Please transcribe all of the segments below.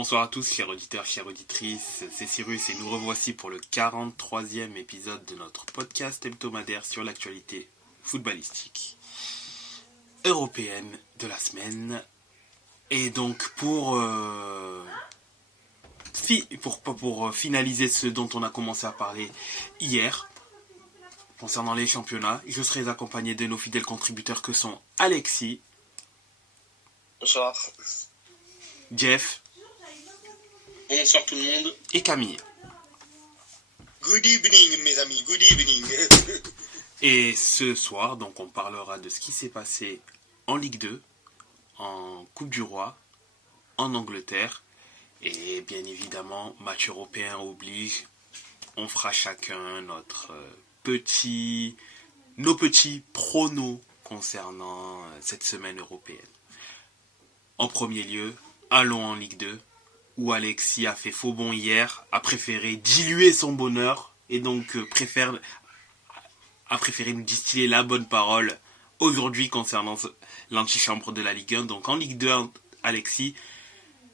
Bonsoir à tous, chers auditeurs, chères auditrices, c'est Cyrus et nous revoici pour le 43e épisode de notre podcast hebdomadaire sur l'actualité footballistique européenne de la semaine. Et donc pour finaliser ce dont on a commencé à parler hier, concernant les championnats, je serai accompagné de nos fidèles contributeurs que sont Alexis. Bonsoir. Jeff. Bonsoir tout le monde. Et Camille. Good evening mes amis, good evening. Et ce soir, donc on parlera de ce qui s'est passé en Ligue 2, en Coupe du Roi, en Angleterre. Et bien évidemment, match européen oblige, on fera chacun nos petits pronos concernant cette semaine européenne. En premier lieu, allons en Ligue 2, où Alexis a fait faux bond hier, a préféré diluer son bonheur, et donc a préféré nous distiller la bonne parole aujourd'hui concernant l'antichambre de la Ligue 1. Donc en Ligue 2, Alexis,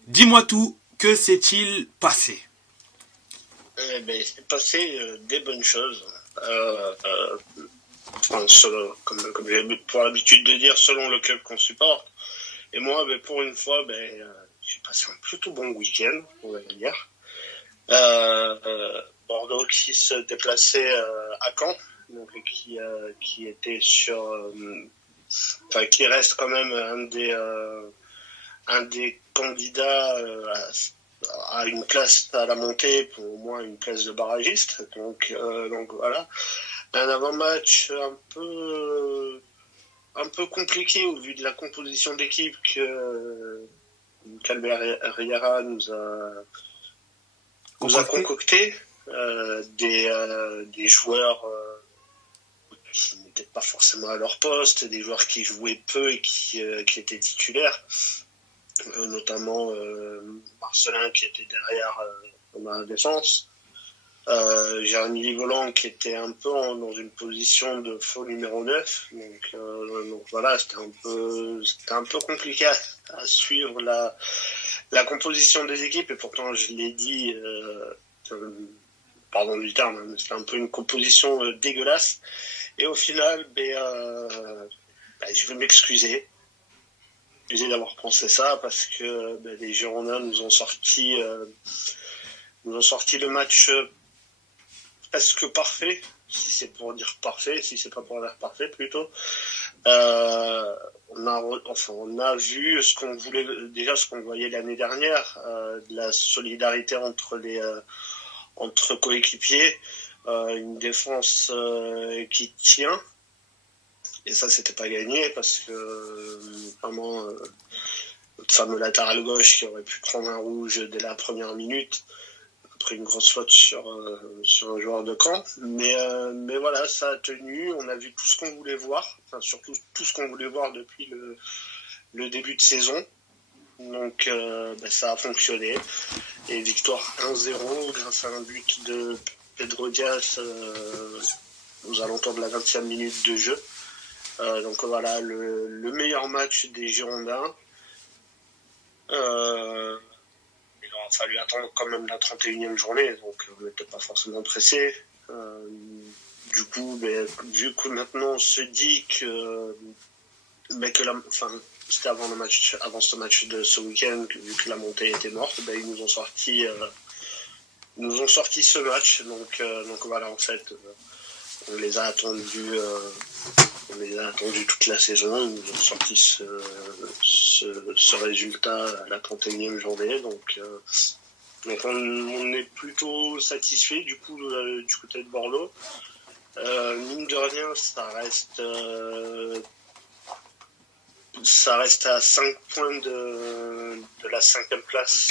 dis-moi tout, que s'est-il passé ? Il s'est passé des bonnes choses. Comme j'ai pour l'habitude de dire, selon le club qu'on supporte. Et moi, pour une fois, j'ai passé un plutôt bon week-end, on va dire. Bordeaux qui se déplaçait à Caen, donc qui était qui reste quand même un des candidats à une place à la montée, pour au moins une place de barragiste. Donc voilà, un avant-match un peu compliqué au vu de la composition d'équipe que Calbert Riera nous a concocté. Des joueurs qui n'étaient pas forcément à leur poste, des joueurs qui jouaient peu et qui étaient titulaires, notamment Marcelin qui était derrière dans la défense. Jérémy Livolan qui était un peu dans une position de faux numéro 9, donc voilà, c'était un peu compliqué à suivre la composition des équipes, et pourtant je l'ai dit, pardon du terme, mais c'était un peu une composition dégueulasse, et au final je vais m'excuser d'avoir pensé ça, parce que les Girondins nous ont sorti le match presque parfait, si c'est pour dire parfait, si c'est pas pour dire parfait plutôt. On a vu ce qu'on voyait l'année dernière, de la solidarité entre coéquipiers, une défense qui tient, et ça c'était pas gagné, parce que vraiment notre fameux latéral gauche qui aurait pu prendre un rouge dès la première minute après une grosse faute sur un joueur de Caen, mais voilà, ça a tenu. On a vu tout ce qu'on voulait voir, enfin surtout tout ce qu'on voulait voir depuis le début de saison, donc ça a fonctionné, et victoire 1-0 grâce à un but de Pedro Diaz aux alentours de la 20e minute de jeu. Donc voilà, le meilleur match des Girondins. Il a fallu attendre quand même la 31e journée, donc on n'était pas forcément pressé. Du coup, vu que maintenant on se dit que c'était avant ce match de ce week-end, vu que la montée était morte, ils nous ont sorti ce match. Donc voilà, en fait, on les a attendus toute la saison. Ils nous ont sorti ce résultat à la 31e journée. Donc on est plutôt satisfait du côté de Bordeaux. Mine de rien, ça reste à 5 points de la 5e place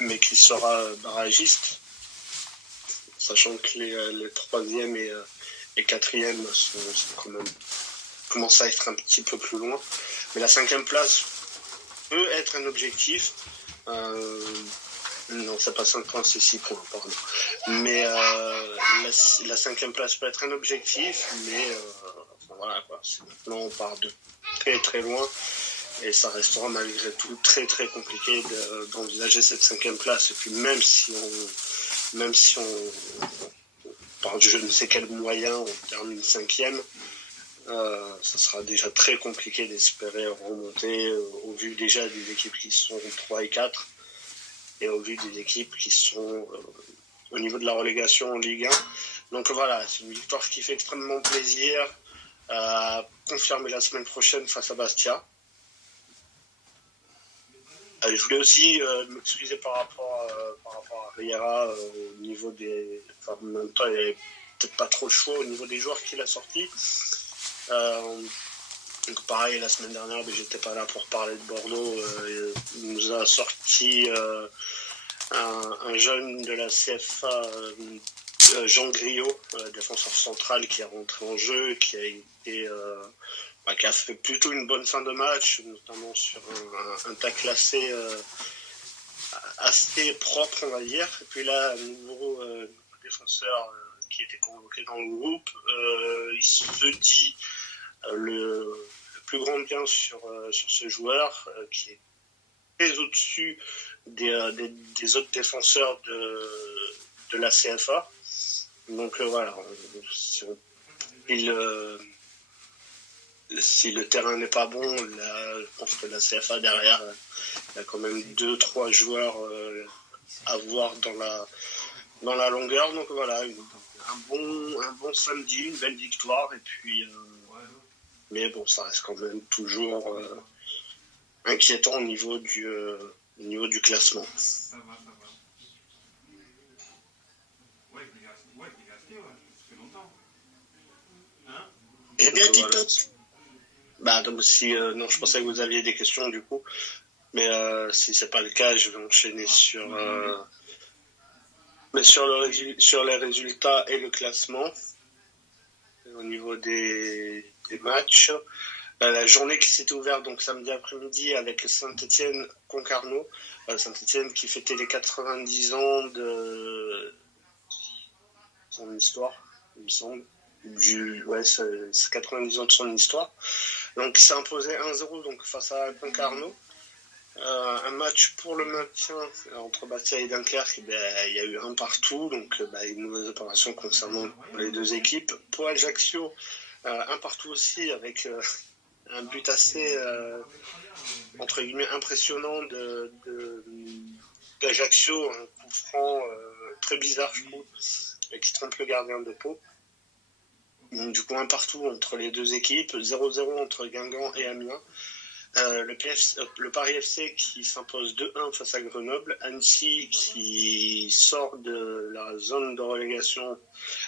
mais qui sera barragiste, sachant que les 3e et 4e sont quand même, commencent à être un petit peu plus loin. Mais la 5e place peut être un objectif. Non, c'est pas 5 points, c'est 6 points, pardon. Mais la 5e place peut être un objectif, mais voilà quoi. Maintenant on part de très très loin. Et ça restera malgré tout très très compliqué d'envisager cette 5e place. Et puis même si on par je ne sais quel moyen on termine 5e, ça sera déjà très compliqué d'espérer remonter au vu déjà des équipes qui sont 3 et 4 et au vu des équipes qui sont au niveau de la relégation en Ligue 1. Donc voilà, c'est une victoire qui fait extrêmement plaisir, confirmée la semaine prochaine face à Bastia. Je voulais aussi m'excuser par rapport à Riera au niveau des... Enfin, en même temps, il n'y avait peut-être pas trop le choix au niveau des joueurs qu'il a sortis. Donc pareil, la semaine dernière, j'étais pas là pour parler de Bordeaux. Il nous a sorti un jeune de la CFA, Jean Griot, défenseur central, qui est rentré en jeu, qui a fait plutôt une bonne fin de match, notamment sur un tacle assez propre, on va dire. Et puis là, un nouveau défenseur qui était convoqué dans le groupe, il se dit le plus grand bien sur ce joueur, qui est très au-dessus des autres défenseurs de la CFA. Donc voilà, si le terrain n'est pas bon, là, je pense que la CFA derrière, il y a quand même 2-3 joueurs à voir dans la longueur. Donc voilà, un bon samedi, une belle victoire. Et puis, mais bon, ça reste quand même toujours inquiétant au niveau du classement. Ça va. Ouais, ça fait longtemps. Hein? Eh bien, Tito. Donc si non, je pensais que vous aviez des questions du coup, mais si c'est pas le cas, je vais enchaîner sur les résultats et le classement au niveau des matchs. La journée qui s'était ouverte donc samedi après-midi avec Saint-Étienne-Concarneau. Saint-Étienne qui fêtait les 90 ans de son histoire, il me semble. C'est 90 ans de son histoire. Donc il s'est imposé 1-0 donc, face à Concarneau. Un match pour le maintien entre Bastia et Dunkerque, il y a eu un partout, donc une nouvelle opération concernant les deux équipes. Pour Ajaccio, un partout aussi avec un but assez entre guillemets impressionnant d'Ajaccio, un coup franc très bizarre je trouve, et qui trompe le gardien de Pau. Du coup un partout entre les deux équipes, 0-0 entre Guingamp et Amiens. Le Paris FC qui s'impose 2-1 face à Grenoble, Annecy qui sort de la zone de relégation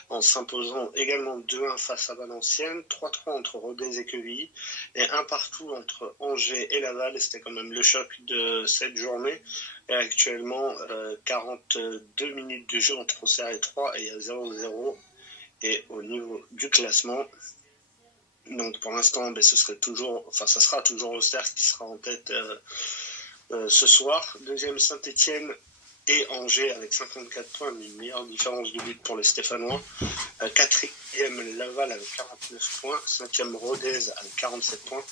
en s'imposant également 2-1 face à Valenciennes, 3-3 entre Rodez et Quevilly, et un partout entre Angers et Laval. Et c'était quand même le choc de cette journée. Et actuellement, 42 minutes de jeu entre Auxerre et 3 et il y a 0-0. Et au niveau du classement, donc pour l'instant, ça sera toujours Auxerre qui sera en tête ce soir. Deuxième Saint-Étienne et Angers avec 54 points, mais une meilleure différence de but pour les Stéphanois. Quatrième Laval avec 49 points. Cinquième Rodez avec 47 points.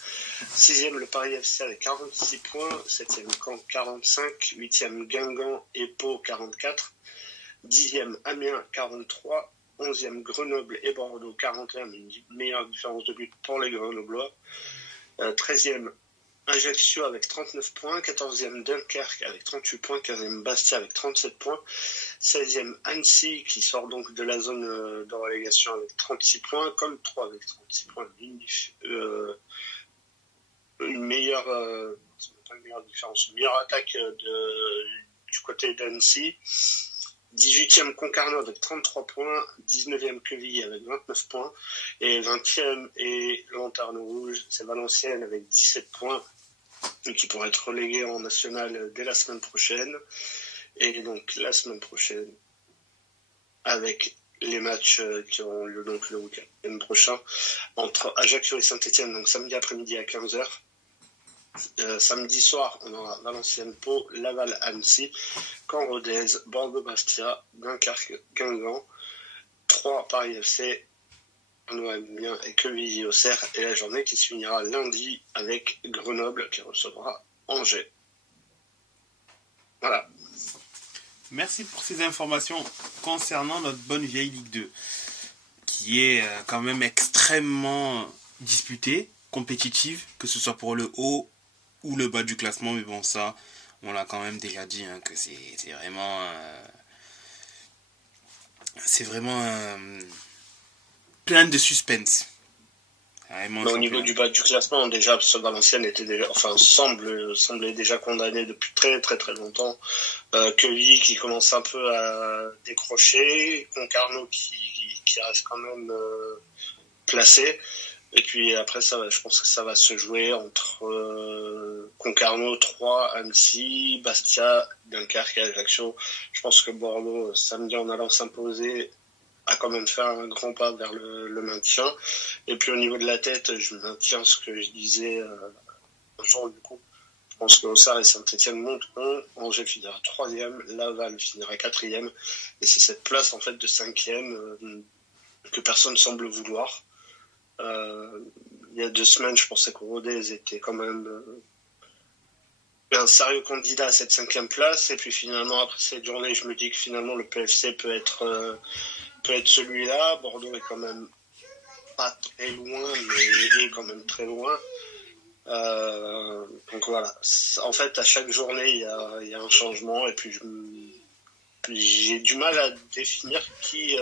Sixième le Paris FC avec 46 points. Septième Caen 45. Huitième Guingamp et Pau 44. Dixième Amiens 43. 11e Grenoble et Bordeaux 41, mais une meilleure différence de but pour les Grenoblois. 13e Ajaccio avec 39 points, 14e Dunkerque avec 38 points, 15e Bastia avec 37 points, 16e Annecy qui sort donc de la zone de relégation avec 36 points, comme 3 avec 36 points, une meilleure différence, une meilleure attaque du côté d'Annecy. 18e Concarneau avec 33 points, 19e Quevilly avec 29 points, et 20e et Lanterne Rouge, c'est Valenciennes avec 17 points, qui pourrait être relégué en national dès la semaine prochaine. Et donc la semaine prochaine, avec les matchs qui auront lieu donc le week-end prochain, entre Ajaccio et Saint-Étienne, donc samedi après-midi à 15h. Samedi soir, on aura Valenciennes-Pau, Laval-Annecy, Caen-Rodez, Bordeaux-Bastia, Dunkerque-Guingamp, 3 Paris FC Amiens et Quevilly-Auxerre, et la journée qui se finira lundi avec Grenoble qui recevra Angers. Voilà. Merci pour ces informations concernant notre bonne vieille Ligue 2, qui est quand même extrêmement disputée, compétitive, que ce soit pour le haut ou le bas du classement, mais bon, ça, on l'a quand même déjà dit, que c'est vraiment... c'est vraiment plein de suspense. Mais au niveau du bas du classement, déjà, Valenciennes était déjà, semblait déjà condamné depuis très très très longtemps. Quevilly qui commence un peu à décrocher, Concarneau qui reste quand même placé. Et puis après, je pense que ça va se jouer entre Concarneau, Troyes, Annecy, Bastia, Dunkerque et Ajaccio. Je pense que Bordeaux, samedi en allant s'imposer, a quand même fait un grand pas vers le maintien. Et puis au niveau de la tête, je maintiens ce que je disais un jour du coup. Je pense que Auxerre et Saint-Etienne monteront, Angers finira 3e, Laval finira 4e. Et c'est cette place en fait de 5e que personne semble vouloir. Il y a 2 semaines, je pensais que Rodez était quand même un sérieux candidat à cette 5e place. Et puis finalement, après cette journée, je me dis que finalement le PFC peut être celui-là. Bordeaux est quand même pas très loin, mais est quand même très loin. Donc voilà. En fait, à chaque journée, il y a un changement. Et puis j'ai du mal à définir qui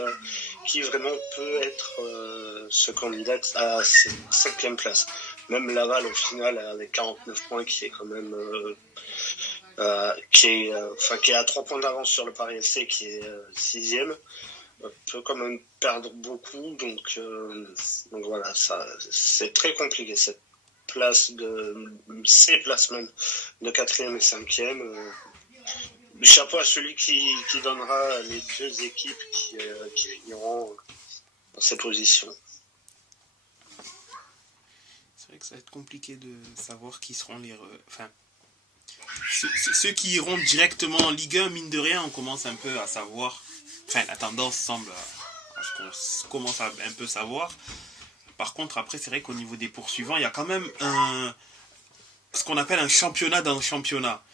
vraiment peut être ce candidat à cette 5e place. Même Laval, au final, avec 49 points, qui est quand même... qui est à 3 points d'avance sur le Paris FC, qui est 6e. Peut quand même perdre beaucoup, donc voilà, ça c'est très compliqué cette place ces places même de 4e et 5e. Chapeau à celui qui donnera les 2 équipes qui finiront dans ces positions. C'est vrai que ça va être compliqué de savoir qui seront les... ceux qui iront directement en Ligue 1, mine de rien, on commence un peu à savoir... Enfin, la tendance semble à ce qu'on commence à un peu savoir. Par contre, après, c'est vrai qu'au niveau des poursuivants, il y a quand même ce qu'on appelle un championnat dans le championnat.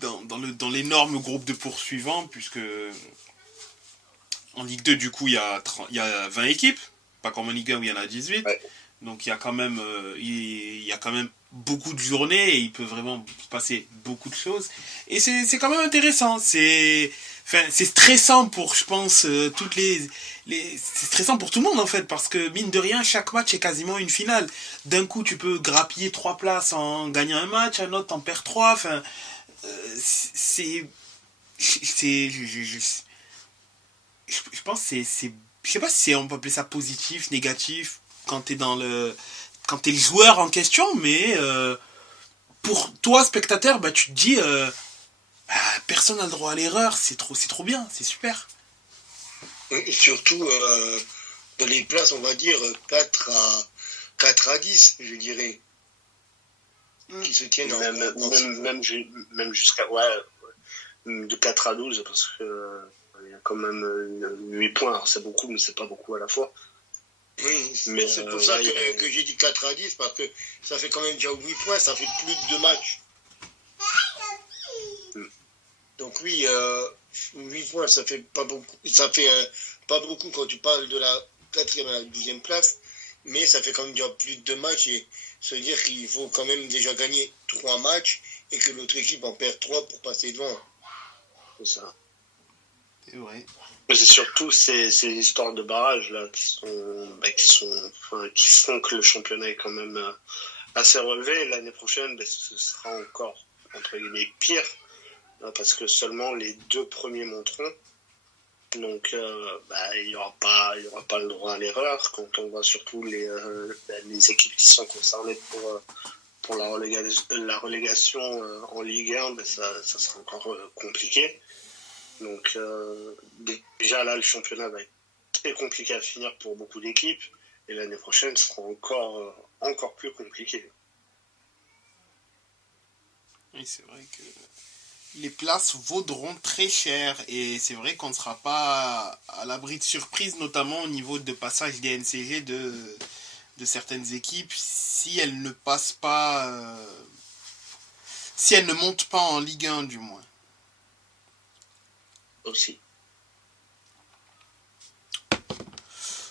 Dans l'énorme groupe de poursuivants, puisque en Ligue 2, du coup, il y a 20 équipes, pas comme en Ligue 1 où il y en a 18. Ouais. Donc il y a quand même beaucoup de journées et il peut vraiment se passer beaucoup de choses. Et c'est quand même intéressant. C'est stressant pour, je pense, c'est stressant pour tout le monde en fait, parce que mine de rien, chaque match est quasiment une finale. D'un coup, tu peux grappiller 3 places en gagnant un match, un autre en perd 3. Enfin, je pense que je sais pas si on peut appeler ça positif, négatif quand t'es le joueur en question, mais pour toi spectateur, tu te dis personne n'a le droit à l'erreur, c'est trop bien, c'est super. Et surtout dans les places, on va dire 4 à 10, je dirais, qui se tiennent même jusqu'à de 4 à 12, parce que il y a quand même 8 points. Alors c'est beaucoup, mais c'est pas beaucoup à la fois. Oui, mais c'est pour ça que j'ai dit 4 à 10, parce que ça fait quand même déjà 8 points, ça fait plus de 2 matchs. Donc oui, 8 points, ça fait pas beaucoup. Ça fait pas beaucoup quand tu parles de la 4e à la 12e place, mais ça fait quand même déjà plus de 2 matchs, et se dire qu'il faut quand même déjà gagner 3 matchs et que l'autre équipe en perd 3 pour passer devant. C'est ça. C'est vrai. Mais c'est surtout ces histoires de barrage là qui font que le championnat est quand même assez relevé. L'année prochaine, ce sera encore entre guillemets pire, parce que seulement les 2 premiers monteront. Donc il y aura pas le droit à l'erreur quand on voit surtout les équipes qui sont concernées pour la relégation en Ligue 1, ça sera encore compliqué. Donc déjà là, le championnat va être très compliqué à finir pour beaucoup d'équipes, et l'année prochaine sera encore plus compliqué. Oui, c'est vrai que les places vaudront très cher. Et c'est vrai qu'on ne sera pas à l'abri de surprises, notamment au niveau de passage des NCG de certaines équipes, si elles ne passent pas... si elles ne montent pas en Ligue 1 du moins. Aussi.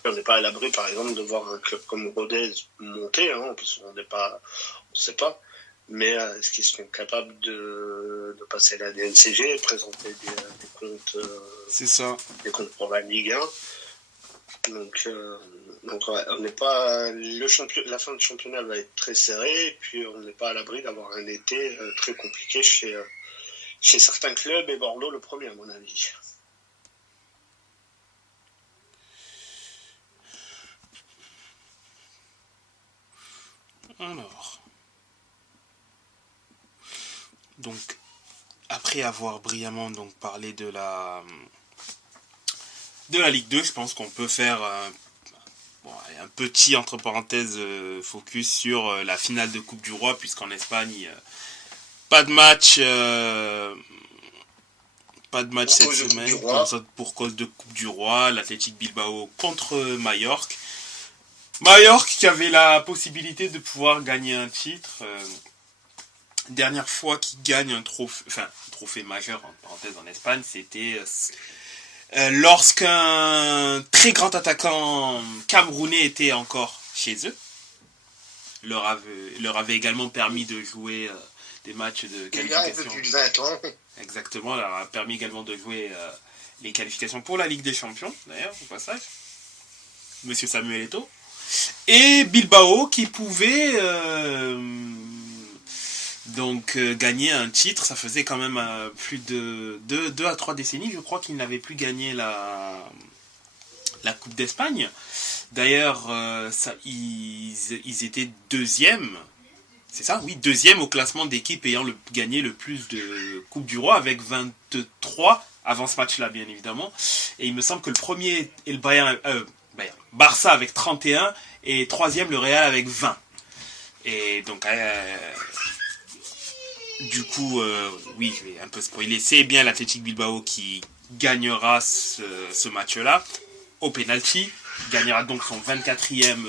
On n'est pas à l'abri, par exemple, de voir un club comme Rodez monter, hein, parce qu'on n'est pas, on sait pas. Mais est-ce qu'ils seront capables de passer la DNCG et présenter des comptes, c'est ça. Des comptes pour la Ligue 1. Donc ouais, on n'est pas la fin du championnat va être très serrée, et puis on n'est pas à l'abri d'avoir un été très compliqué chez certains clubs, et Bordeaux le premier à mon avis. Alors, donc, après avoir brillamment donc parlé de la Ligue 2, je pense qu'on peut faire un petit, entre parenthèses, focus sur la finale de Coupe du Roi, puisqu'en Espagne, pas de match cette semaine, pour cause de Coupe du Roi. L'Athletic Bilbao contre Majorque. Majorque qui avait la possibilité de pouvoir gagner un titre. Dernière fois qu'il gagne un trophée majeur, en parenthèse, en Espagne, c'était lorsqu'un très grand attaquant camerounais était encore chez eux. Leur avait également permis de jouer des matchs de qualification. Il y a un peu plus de 20 ans. Exactement, leur a permis également de jouer les qualifications pour la Ligue des Champions, d'ailleurs, au passage. Monsieur Samuel Eto'o. Et Bilbao qui pouvait gagner un titre. Ça faisait quand même plus de 2 à 3 décennies, je crois, qu'ils n'avaient plus gagné la Coupe d'Espagne. D'ailleurs, ils étaient deuxième. C'est ça, oui, deuxième au classement d'équipes ayant gagné le plus de Coupe du Roi, avec 23 avant ce match-là, bien évidemment. Et il me semble que le premier est le Barça avec 31 et troisième le Real avec 20. Et donc, du coup, oui, je vais un peu spoiler. C'est bien l'Athletic Bilbao qui gagnera ce match-là au penalty. Gagnera donc son 24e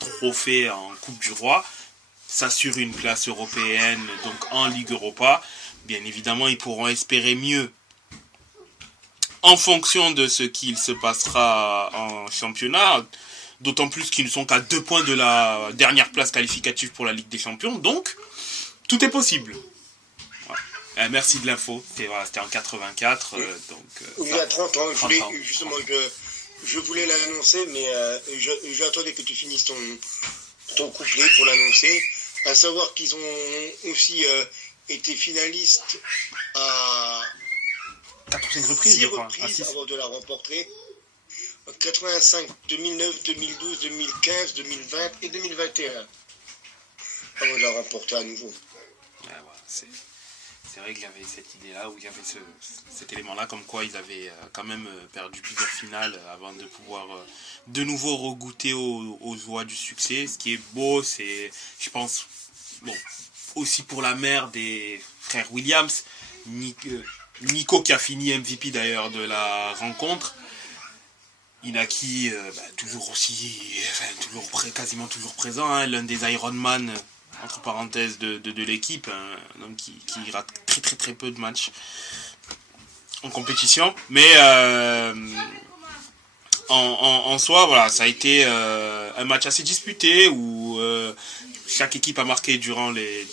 trophée en Coupe du Roi. S'assure une place européenne, donc en Ligue Europa. Bien évidemment, ils pourront espérer mieux en fonction de ce qu'il se passera en championnat, d'autant plus qu'ils ne sont qu'à 2 points de la dernière place qualificative pour la Ligue des Champions, donc tout est possible. Voilà. Merci de l'info, c'était en 84, il y a 30 ans, je voulais l'annoncer, mais j'attendais que tu finisses ton couplet pour l'annoncer, à savoir qu'ils ont aussi été finalistes à 6 reprises avant de la remporter. 85, 2009, 2012, 2015, 2020 et 2021. Avant de la remporter à nouveau. Ouais, c'est vrai que j'avais cette idée-là, où il y avait cet élément-là, comme quoi ils avaient quand même perdu plusieurs finales avant de pouvoir de nouveau regoûter aux joies du succès. Ce qui est beau, c'est, je pense, aussi pour la mère des frères Williams, Nico qui a fini MVP d'ailleurs de la rencontre. Inaki, toujours aussi, quasiment toujours présent, hein, l'un des Ironman, entre parenthèses, de l'équipe, un homme qui rate très très très peu de matchs en compétition. Mais en soi, voilà, ça a été un match assez disputé où chaque équipe a marqué durant les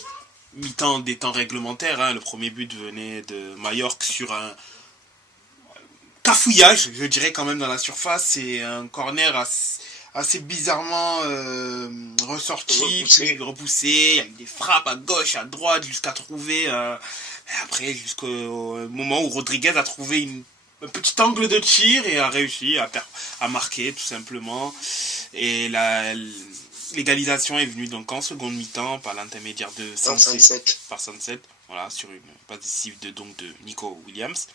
mi-temps des temps réglementaires. Hein. Le premier but venait de Majorque sur un cafouillage, je dirais quand même, dans la surface. C'est un corner assez bizarrement ressorti, repoussé, avec des frappes à gauche, à droite, jusqu'à trouver... après, jusqu'au moment où Rodriguez a trouvé un petit angle de tir et a réussi à marquer, tout simplement. Et l'égalisation est venue donc en seconde mi-temps par l'intermédiaire de Sunset. Par Sunset, voilà, sur une passe décisive de Nico Williams.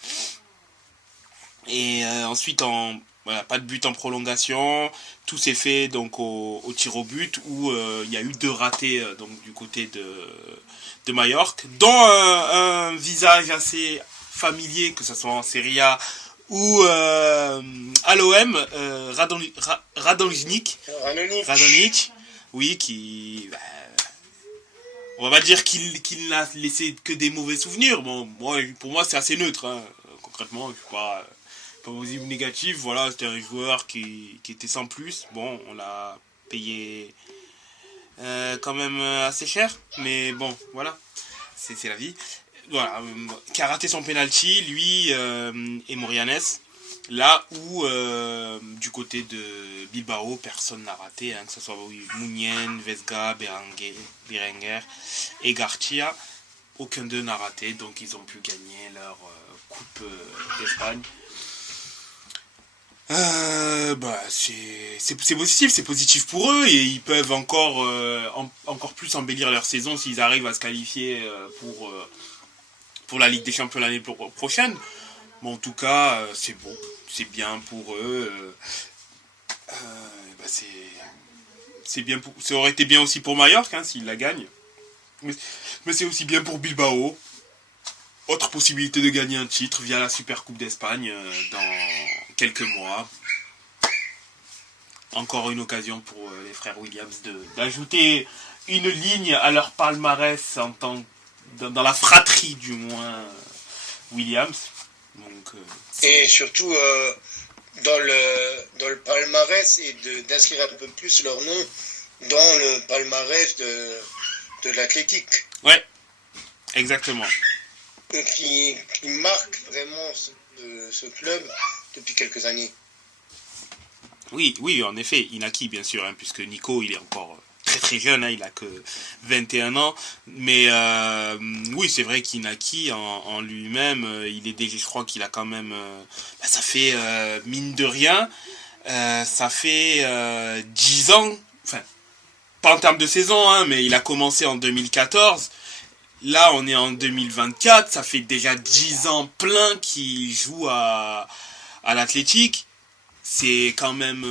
Et ensuite, Voilà, pas de but en prolongation. Tout s'est fait donc au tir au but où il y a eu 2 ratés donc du côté de Majorque, dont un visage assez familier, que ce soit en Serie A ou à l'OM, Radonjic, oui, qui, on va dire qu'il n'a laissé que des mauvais souvenirs. Bon, pour moi, c'est assez neutre, hein. Concrètement, je suis pas positif ou négatif. Voilà, c'était un joueur qui était sans plus. Bon, on l'a payé quand même assez cher, mais bon, voilà, c'est la vie. Voilà, qui a raté son penalty, lui et Morianes. Là où, du côté de Bilbao, personne n'a raté, hein, que ce soit Mounien, Vesga, Berenguer et Garcia. Aucun d'eux n'a raté, donc ils ont pu gagner leur Coupe d'Espagne. C'est positif pour eux, et ils peuvent encore plus embellir leur saison s'ils arrivent à se qualifier pour la Ligue des Champions l'année prochaine. Mais en tout cas, c'est bon, c'est bien pour eux. C'est bien ça aurait été bien aussi pour Majorque, hein, s'ils la gagnent. Mais c'est aussi bien pour Bilbao. Autre possibilité de gagner un titre via la Super Coupe d'Espagne dans quelques mois. Encore une occasion pour les frères Williams d'ajouter une ligne à leur palmarès dans la fratrie du moins Williams. Donc, et surtout dans le palmarès, et d'inscrire un peu plus leur nom dans le palmarès de l'Athletic. Ouais, exactement. Qui marque vraiment ce club depuis quelques années. Oui, en effet, Inaki bien sûr, hein, puisque Nico il est encore très très jeune, hein, il a que 21 ans, mais oui, c'est vrai qu'Inaki en lui-même, il est déjà, je crois qu'il a quand même, ça fait mine de rien, ça fait 10 ans, enfin, pas en termes de saison, hein, mais il a commencé en 2014. Là, on est en 2024, ça fait déjà 10 ans plein qu'il joue à l'Athletic. C'est quand même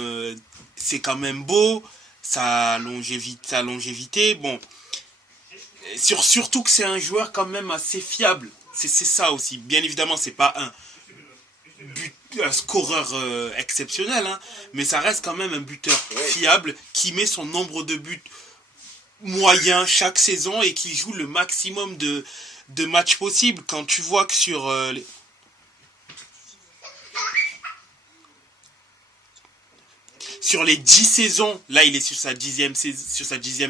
beau, sa longévité. Bon, surtout que c'est un joueur quand même assez fiable. C'est ça aussi. Bien évidemment, c'est pas un scoreur exceptionnel, hein, mais ça reste quand même un buteur fiable qui met son nombre de buts moyen chaque saison et qui joue le maximum de matchs possibles. Quand tu vois que sur les 10 saisons, là il est sur sa 10e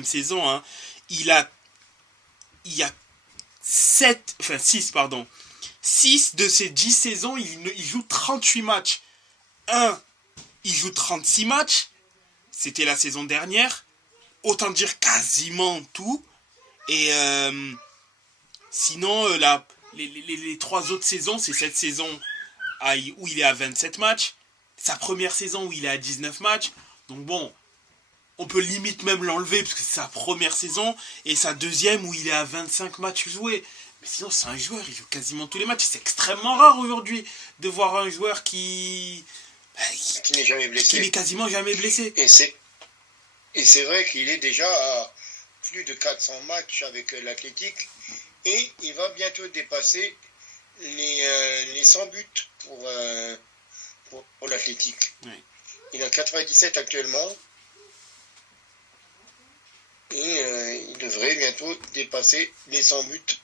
saison, hein, il y a 6 de ces 10 saisons, il joue 38 matchs. Il joue 36 matchs, c'était la saison dernière. Autant dire quasiment tout. Et sinon, les 3 autres saisons, c'est cette saison où il est à 27 matchs. Sa première saison où il est à 19 matchs. Donc bon, on peut limite même l'enlever parce que c'est sa première saison. Et sa deuxième où il est à 25 matchs joués. Mais sinon, c'est un joueur, il joue quasiment tous les matchs. C'est extrêmement rare aujourd'hui de voir un joueur qui n'est jamais blessé. Qui n'est quasiment jamais blessé. Et c'est vrai qu'il est déjà à plus de 400 matchs avec l'Athletic. Et il va bientôt dépasser les 100 buts pour l'Athletic. Oui. Il a 97 actuellement. Et il devrait bientôt dépasser les 100 buts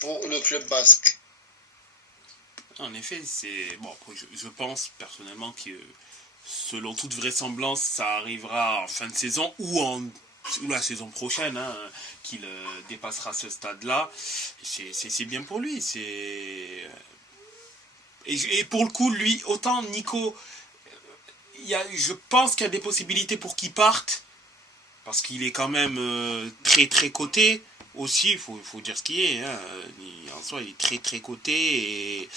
pour le club basque. En effet, c'est bon. Je pense personnellement que selon toute vraisemblance, ça arrivera en fin de saison ou la saison prochaine, hein, qu'il dépassera ce stade-là. C'est bien pour lui. Et pour le coup, lui, autant Nico, je pense qu'il y a des possibilités pour qu'il parte, parce qu'il est quand même très très coté aussi. Il faut dire ce qu'il est. Hein. En soi, il est très très coté et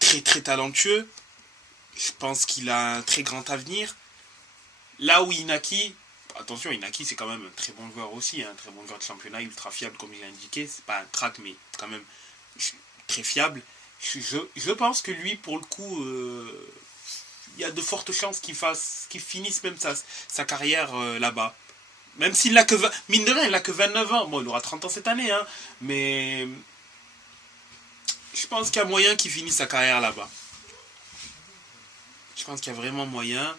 très très talentueux. Je pense qu'il a un très grand avenir. Là où Inaki, attention, Inaki c'est quand même un très bon joueur aussi, un très bon joueur de championnat, ultra fiable comme il a indiqué. C'est pas un crack, mais quand même très fiable. Je pense que lui, pour le coup, il y a de fortes chances qu'il finisse même sa carrière là-bas. Même s'il n'a que mine de rien, il n'a que 29 ans. Bon, il aura 30 ans cette année, hein. Mais je pense qu'il y a moyen qu'il finisse sa carrière là-bas. Je pense qu'il y a vraiment moyen.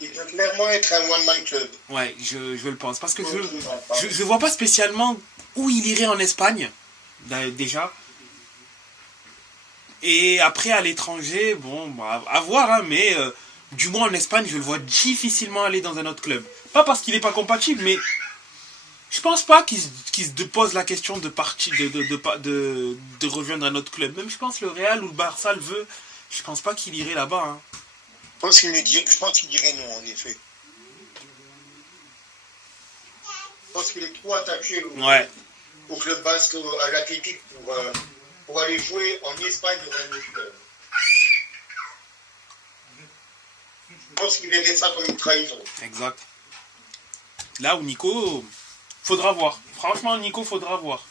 Il peut clairement être un one-man club. Ouais, je le pense. Parce que je vois pas spécialement où il irait en Espagne, déjà. Et après, à l'étranger, bon, à voir, hein, mais du moins en Espagne, je le vois difficilement aller dans un autre club. Pas parce qu'il n'est pas compatible, mais je pense pas qu'il se pose la question de partir, de rejoindre un autre club. Même je pense le Real ou le Barça le veut, je pense pas qu'il irait là-bas. Hein. Je pense qu'il dirait non, en effet. Je pense qu'il est trop attaché au club basque, à l'Athletic pour aller jouer en Espagne dans un autre club. Je pense qu'il verrait ça comme une trahison. Exact. Là où Nico, faudra voir. Franchement, Nico, faudra voir.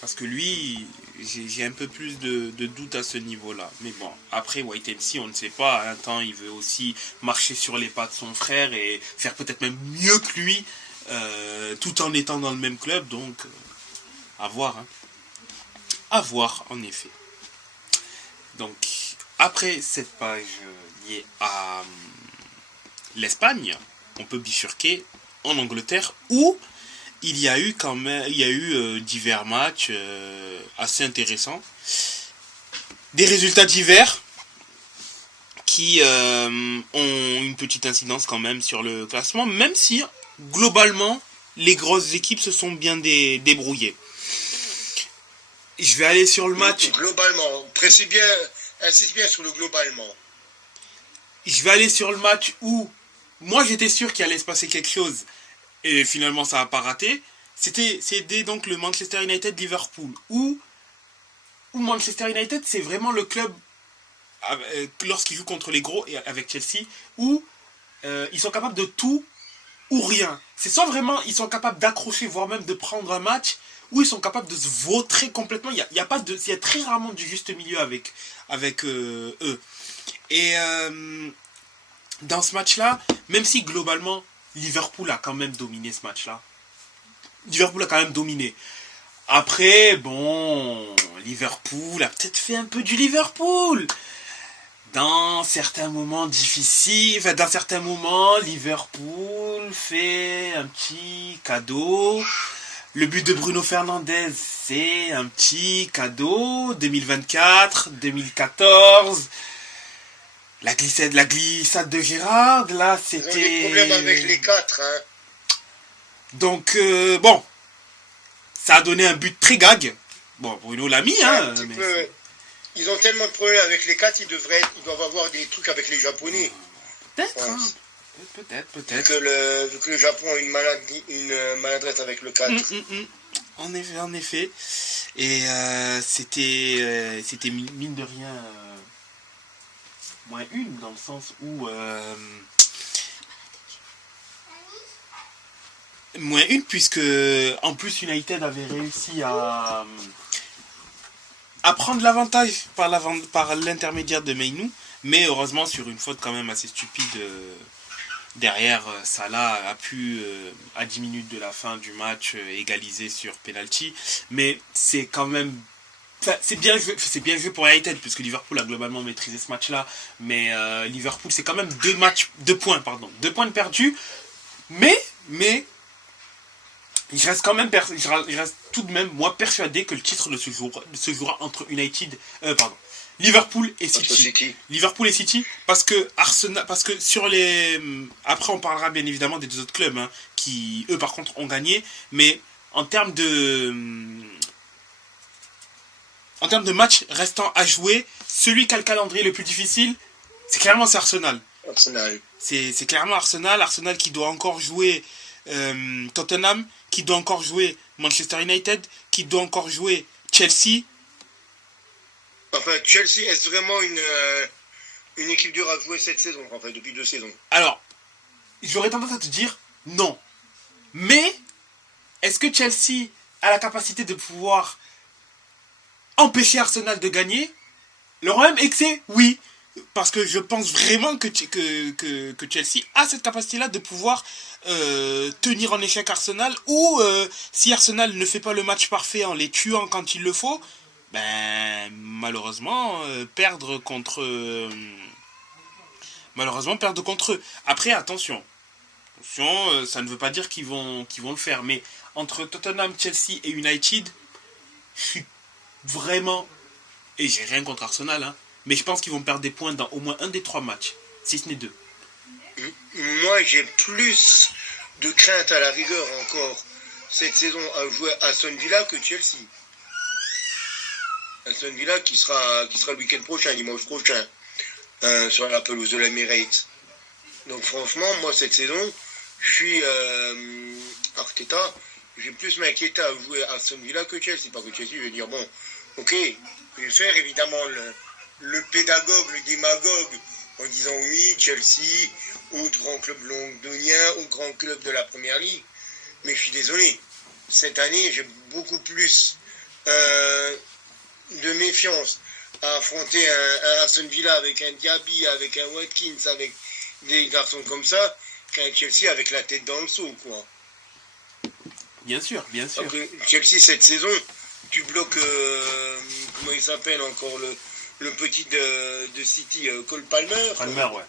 Parce que lui, j'ai un peu plus de doute à ce niveau-là. Mais bon, après White MC, on ne sait pas. Un temps, il veut aussi marcher sur les pas de son frère et faire peut-être même mieux que lui, tout en étant dans le même club. Donc, à voir. Hein. À voir, en effet. Donc, après cette page liée à l'Espagne, on peut bifurquer en Angleterre où il y a eu divers matchs assez intéressants. Des résultats divers qui ont une petite incidence quand même sur le classement, même si globalement les grosses équipes se sont bien débrouillées. Je vais aller sur le match. Globalement, insiste bien sur le globalement. Je vais aller sur le match où moi j'étais sûr qu'il allait se passer quelque chose et finalement ça n'a pas raté. C'était donc le Manchester United-Liverpool où Manchester United c'est vraiment le club lorsqu'il joue contre les gros et avec Chelsea où ils sont capables de tout ou rien. C'est soit vraiment ils sont capables d'accrocher voire même de prendre un match où ils sont capables de se vautrer complètement. Il y a très rarement du juste milieu avec eux. Et dans ce match-là, même si globalement Liverpool a quand même dominé ce match-là. Liverpool a quand même dominé. Après, bon, Liverpool a peut-être fait un peu du Liverpool. Dans certains moments difficiles, dans certains moments, Liverpool fait un petit cadeau. Le but de Bruno Fernandes, c'est un petit cadeau. 2024, 2014. La glissade de Gérard, là, c'était... Ils ont des problèmes avec les 4, hein. Donc, bon, ça a donné un but très gag. Bon, Bruno l'a mis, hein. Ils ont tellement de problèmes avec les 4, ils doivent avoir des trucs avec les Japonais. Peut-être, hein. Peut-être. Vu que le Japon a une maladresse avec le 4. En effet. Et c'était mine de rien moins une, dans le sens où... moins une, puisque en plus United avait réussi à prendre l'avantage par l'intermédiaire de Mainou, mais heureusement sur une faute quand même assez stupide derrière, Salah a pu à 10 minutes de la fin du match égaliser sur penalty, mais c'est quand même c'est bien joué pour United puisque Liverpool a globalement maîtrisé ce match là, mais Liverpool c'est quand même deux points de perdus, mais je reste tout de même moi persuadé que le titre se jouera entre Liverpool et City. Liverpool et City parce que sur les après on parlera bien évidemment des deux autres clubs hein, qui eux par contre ont gagné, mais en termes de matchs restants à jouer, celui qui a le calendrier le plus difficile, c'est clairement Arsenal. C'est clairement Arsenal qui doit encore jouer Tottenham, qui doit encore jouer Manchester United, qui doit encore jouer Chelsea. Enfin, Chelsea, est-ce vraiment une équipe dure à jouer cette saison, en fait, depuis 2 saisons? Alors, j'aurais tendance à te dire non. Mais, est-ce que Chelsea a la capacité de pouvoir empêcher Arsenal de gagner? Le problème est que c'est oui. parce que je pense vraiment que Chelsea a cette capacité-là de pouvoir tenir en échec Arsenal, ou si Arsenal ne fait pas le match parfait en les tuant quand il le faut, ben malheureusement perdre contre eux. Après, attention, ça ne veut pas dire qu'ils vont le faire, mais entre Tottenham, Chelsea et United, je suis vraiment, et j'ai rien contre Arsenal, hein, mais je pense qu'ils vont perdre des points dans au moins un des 3 matchs, si ce n'est 2. Moi, j'ai plus de crainte à la rigueur encore cette saison à jouer à Aston Villa que Chelsea. Aston Villa qui sera le week-end prochain, dimanche prochain, sur la pelouse de l'Emirates. Donc franchement, moi cette saison, je suis Arteta, j'ai plus m'inquiéter à jouer à Aston Villa que Chelsea. Pas que Chelsea, je vais dire bon, ok, je vais faire évidemment le pédagogue, le démagogue, en disant oui, Chelsea, autre grand club londonien, autre grand club de la Première Ligue. Mais je suis désolé, cette année, j'ai beaucoup plus de méfiance à affronter un Aston Villa avec un Diaby, avec un Watkins, avec des garçons comme ça, qu'un Chelsea avec la tête dans le seau, quoi. Bien sûr. Donc, Chelsea, cette saison, tu bloques, comment il s'appelle encore, le petit de City, Cole Palmer. Palmer, ouais.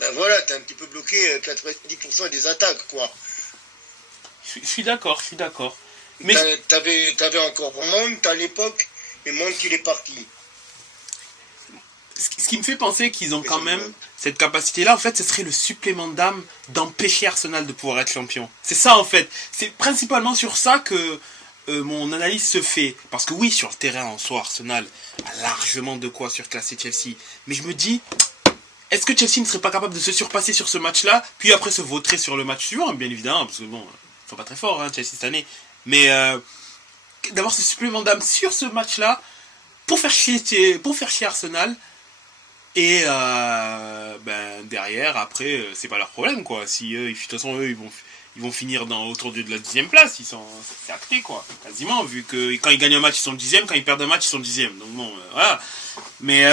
Ben voilà, t'es un petit peu bloqué 90% des attaques, quoi. Je suis d'accord. Mais T'avais encore Mount à l'époque, et Mount il est parti. ce qui me fait penser qu'ils ont quand même cette capacité-là, en fait, ce serait le supplément d'âme d'empêcher Arsenal de pouvoir être champion. C'est ça, en fait. C'est principalement sur ça que mon analyse se fait. Parce que oui, sur le terrain en soi, Arsenal a largement de quoi surclasser Chelsea. Mais je me dis, est-ce que Chelsea ne serait pas capable de se surpasser sur ce match-là, puis après se vautrer sur le match suivant, bien évidemment, parce que bon, ils sont pas très forts, hein, Chelsea cette année. Mais d'avoir ce supplément d'âme sur ce match-là pour faire chier Arsenal. Et derrière, après, c'est pas leur problème, quoi. Si de toute façon, eux, ils vont finir autour de la 10e place. C'est acté, quoi. Quasiment, vu que quand ils gagnent un match, ils sont 10e. Quand ils perdent un match, ils sont 10e. Donc bon, voilà. Mais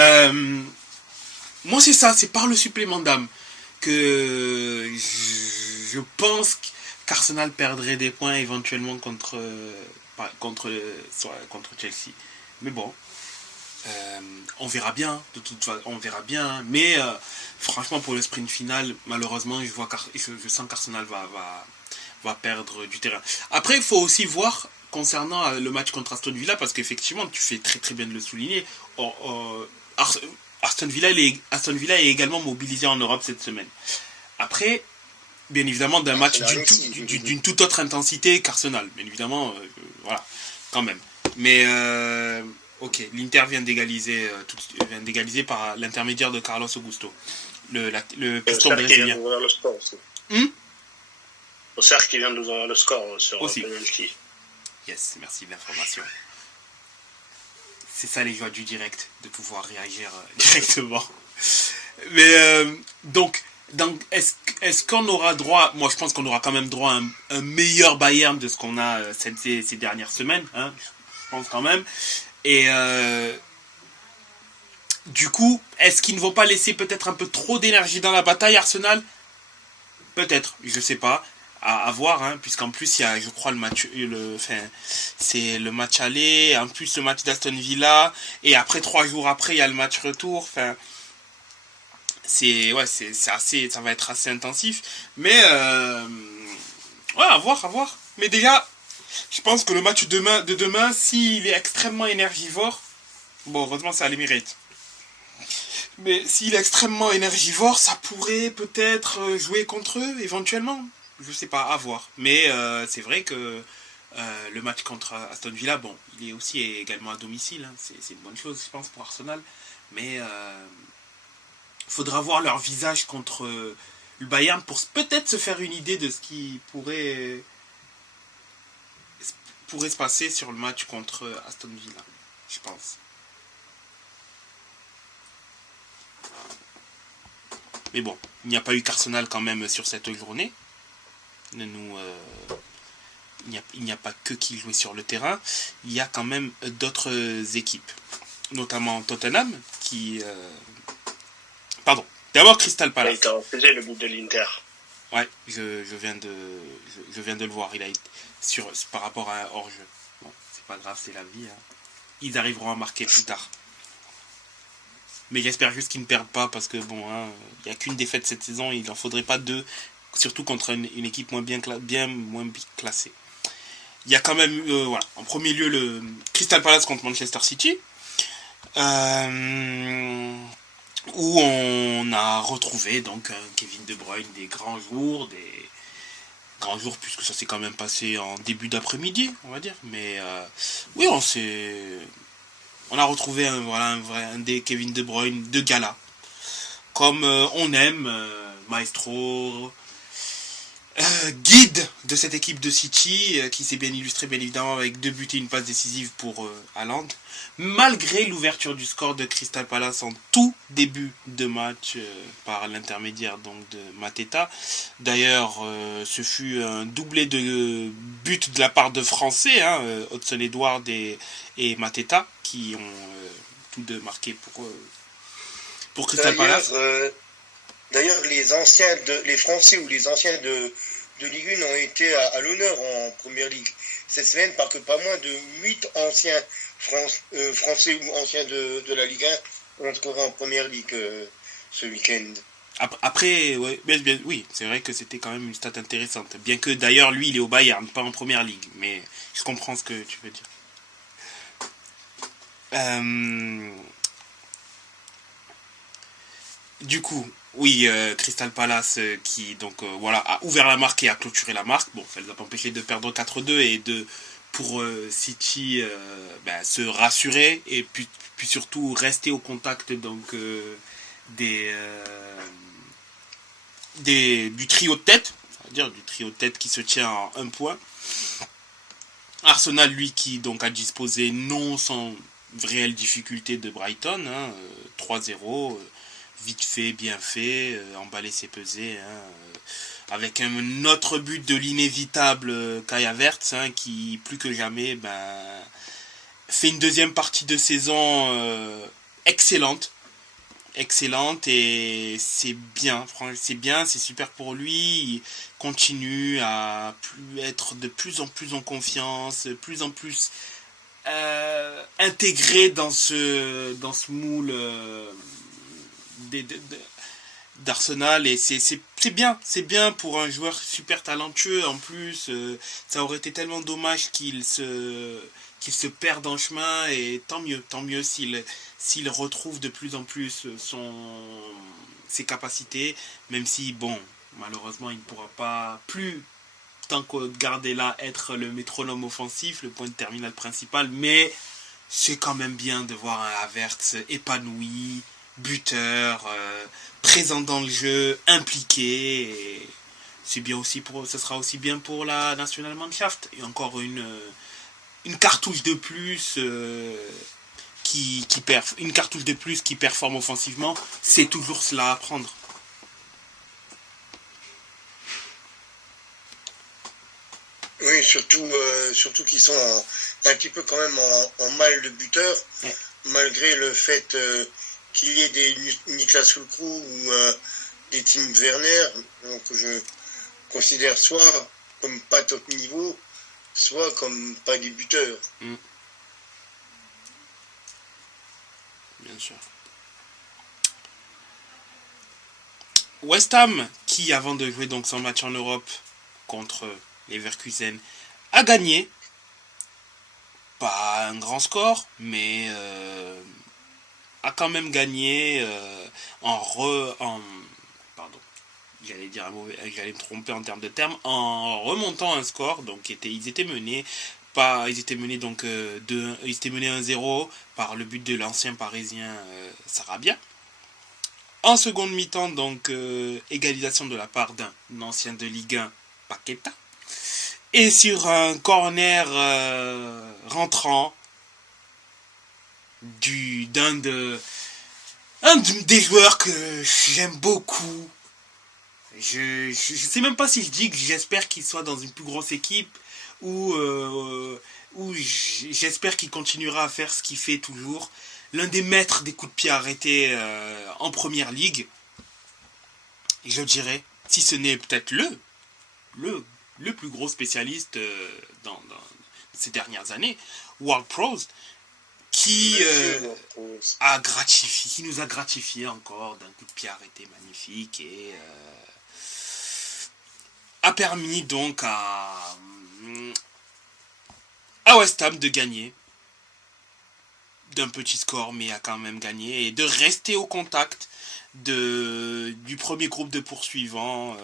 moi, c'est ça. C'est par le supplément d'âme que je pense qu'Arsenal perdrait des points éventuellement contre Chelsea. Mais bon. On verra bien, de toute façon, on verra bien. Mais franchement, pour le sprint final, malheureusement, je sens qu'Arsenal va perdre du terrain. Après, il faut aussi voir concernant le match contre Aston Villa, parce qu'effectivement, tu fais très très bien de le souligner. Aston Villa est également mobilisé en Europe cette semaine. Après, bien évidemment, d'un match d'une toute autre intensité qu'Arsenal. Bien évidemment, voilà, quand même. Mais ok, l'Inter vient d'égaliser par l'intermédiaire de Carlos Augusto, le piston brésilien. Auxerre qui vient d'ouvrir le score sur penalty. Yes, merci de l'information. C'est ça les joies du direct, de pouvoir réagir directement. Mais donc est-ce qu'on aura droit, moi je pense qu'on aura quand même droit à un meilleur Bayern de ce qu'on a ces dernières semaines, hein, je pense quand même. Et du coup, est-ce qu'ils ne vont pas laisser peut-être un peu trop d'énergie dans la bataille, Arsenal ? Peut-être, je sais pas. À voir, hein, puisqu'en plus il y a, je crois, c'est le match aller, en plus le match d'Aston Villa, et après 3 jours après il y a le match retour. Enfin, ça va être assez intensif. Mais ouais, à voir. Mais déjà, je pense que le match de demain, s'il est extrêmement énergivore, bon, heureusement c'est à l'Emirates. Mais s'il est extrêmement énergivore, ça pourrait peut-être jouer contre eux, éventuellement. Je sais pas, à voir. Mais c'est vrai que le match contre Aston Villa, bon, il est aussi également à domicile. Hein. C'est une bonne chose, je pense, pour Arsenal. Mais faudra voir leur visage contre le Bayern pour peut-être se faire une idée de ce qui pourrait se passer sur le match contre Aston Villa, je pense. Mais bon, il n'y a pas eu qu'Arsenal quand même sur cette journée. Il n'y a pas que qui jouait sur le terrain. Il y a quand même d'autres équipes. notamment Tottenham, qui... Pardon, d'abord Crystal Il a Palace. été refusé le but de l'Inter. Ouais, je viens de le voir, il a été par rapport à un hors-jeu. Bon, c'est pas grave, c'est la vie. Hein. Ils arriveront à marquer plus tard. Mais j'espère juste qu'ils ne perdent pas, parce que bon, il n'y a qu'une défaite cette saison, il n'en faudrait pas deux, surtout contre une équipe moins bien classée. Il y a quand même, voilà, en premier lieu, le Crystal Palace contre Manchester City, où on a retrouvé donc Kevin De Bruyne, des grands jours puisque ça s'est quand même passé en début d'après-midi, on va dire. Mais oui, on a retrouvé un des Kevin De Bruyne de gala, comme on aime, maestro, guide de cette équipe de City, qui s'est bien illustré bien évidemment avec 2 buts et une passe décisive pour Haaland, malgré l'ouverture du score de Crystal Palace en tout début de match par l'intermédiaire donc de Mateta. D'ailleurs, ce fut un doublé de buts de la part de Français, Hudson-Edouard et Mateta, qui ont tous deux marqué pour Crystal Palace. D'ailleurs, les Français ou les anciens de Ligue 1 ont été à l'honneur en Première Ligue cette semaine, parce que pas moins de 8 anciens Français ou anciens de la Ligue 1 ont scoré en Première Ligue ce week-end. Après, ouais, oui, c'est vrai que c'était quand même une stat intéressante. Bien que d'ailleurs, lui, il est au Bayern, pas en Première Ligue. Mais je comprends ce que tu veux dire. Du coup, oui, Crystal Palace qui donc a ouvert la marque et a clôturé la marque. Bon, ça ne les a pas empêchés de perdre 4-2 et pour City se rassurer et puis surtout rester au contact donc du trio de tête, c'est-à-dire du trio de tête qui se tient à 1 point. Arsenal, lui, qui donc a disposé non sans réelle difficulté de Brighton, 3-0, vite fait, bien fait, emballé c'est pesé, avec un autre but de l'inévitable Kai Havertz, qui plus que jamais fait une deuxième partie de saison excellente et c'est bien, c'est super pour lui. Il continue à être de plus en plus en confiance, de plus en plus intégré dans ce moule d'Arsenal, et c'est bien pour un joueur super talentueux. En plus, ça aurait été tellement dommage qu'il se perde en chemin, et tant mieux s'il retrouve de plus en plus ses capacités, même si bon, malheureusement il ne pourra pas plus tant que garder là être le métronome offensif, le point de terminal principal, mais c'est quand même bien de voir un Havertz épanoui, buteur, présent dans le jeu, impliqué, et c'est bien aussi ce sera aussi bien pour la Nationalmannschaft, et encore une cartouche de plus qui performe offensivement, c'est toujours cela à prendre. Oui, surtout qu'ils sont un petit peu quand même en mal de buteur, ouais. Malgré le fait qu'il y ait des Niklas Füllkrug ou des Tim Werner, donc je considère soit comme pas top niveau, soit comme pas des buteurs. Bien sûr. West Ham, qui avant de jouer donc son match en Europe contre Leverkusen, a gagné. Pas un grand score, mais a quand même gagné j'allais me tromper en termes de termes, en remontant un score. Donc ils étaient menés 1-0 par le but de l'ancien parisien Sarabia. En seconde mi-temps, donc égalisation de la part d'un ancien de Ligue 1, Paqueta. Et sur un corner rentrant d'un des joueurs que j'aime beaucoup. Je sais même pas si je dis que j'espère qu'il soit dans une plus grosse équipe ou j'espère qu'il continuera à faire ce qu'il fait toujours. l'un des maîtres des coups de pied arrêtés en première ligue. Et je dirais, si ce n'est peut-être le plus gros spécialiste dans ces dernières années, World Pros, qui nous a gratifié encore d'un coup de pied arrêté magnifique et a permis donc à West Ham de gagner d'un petit score, mais a quand même gagné et de rester au contact du premier groupe de poursuivants,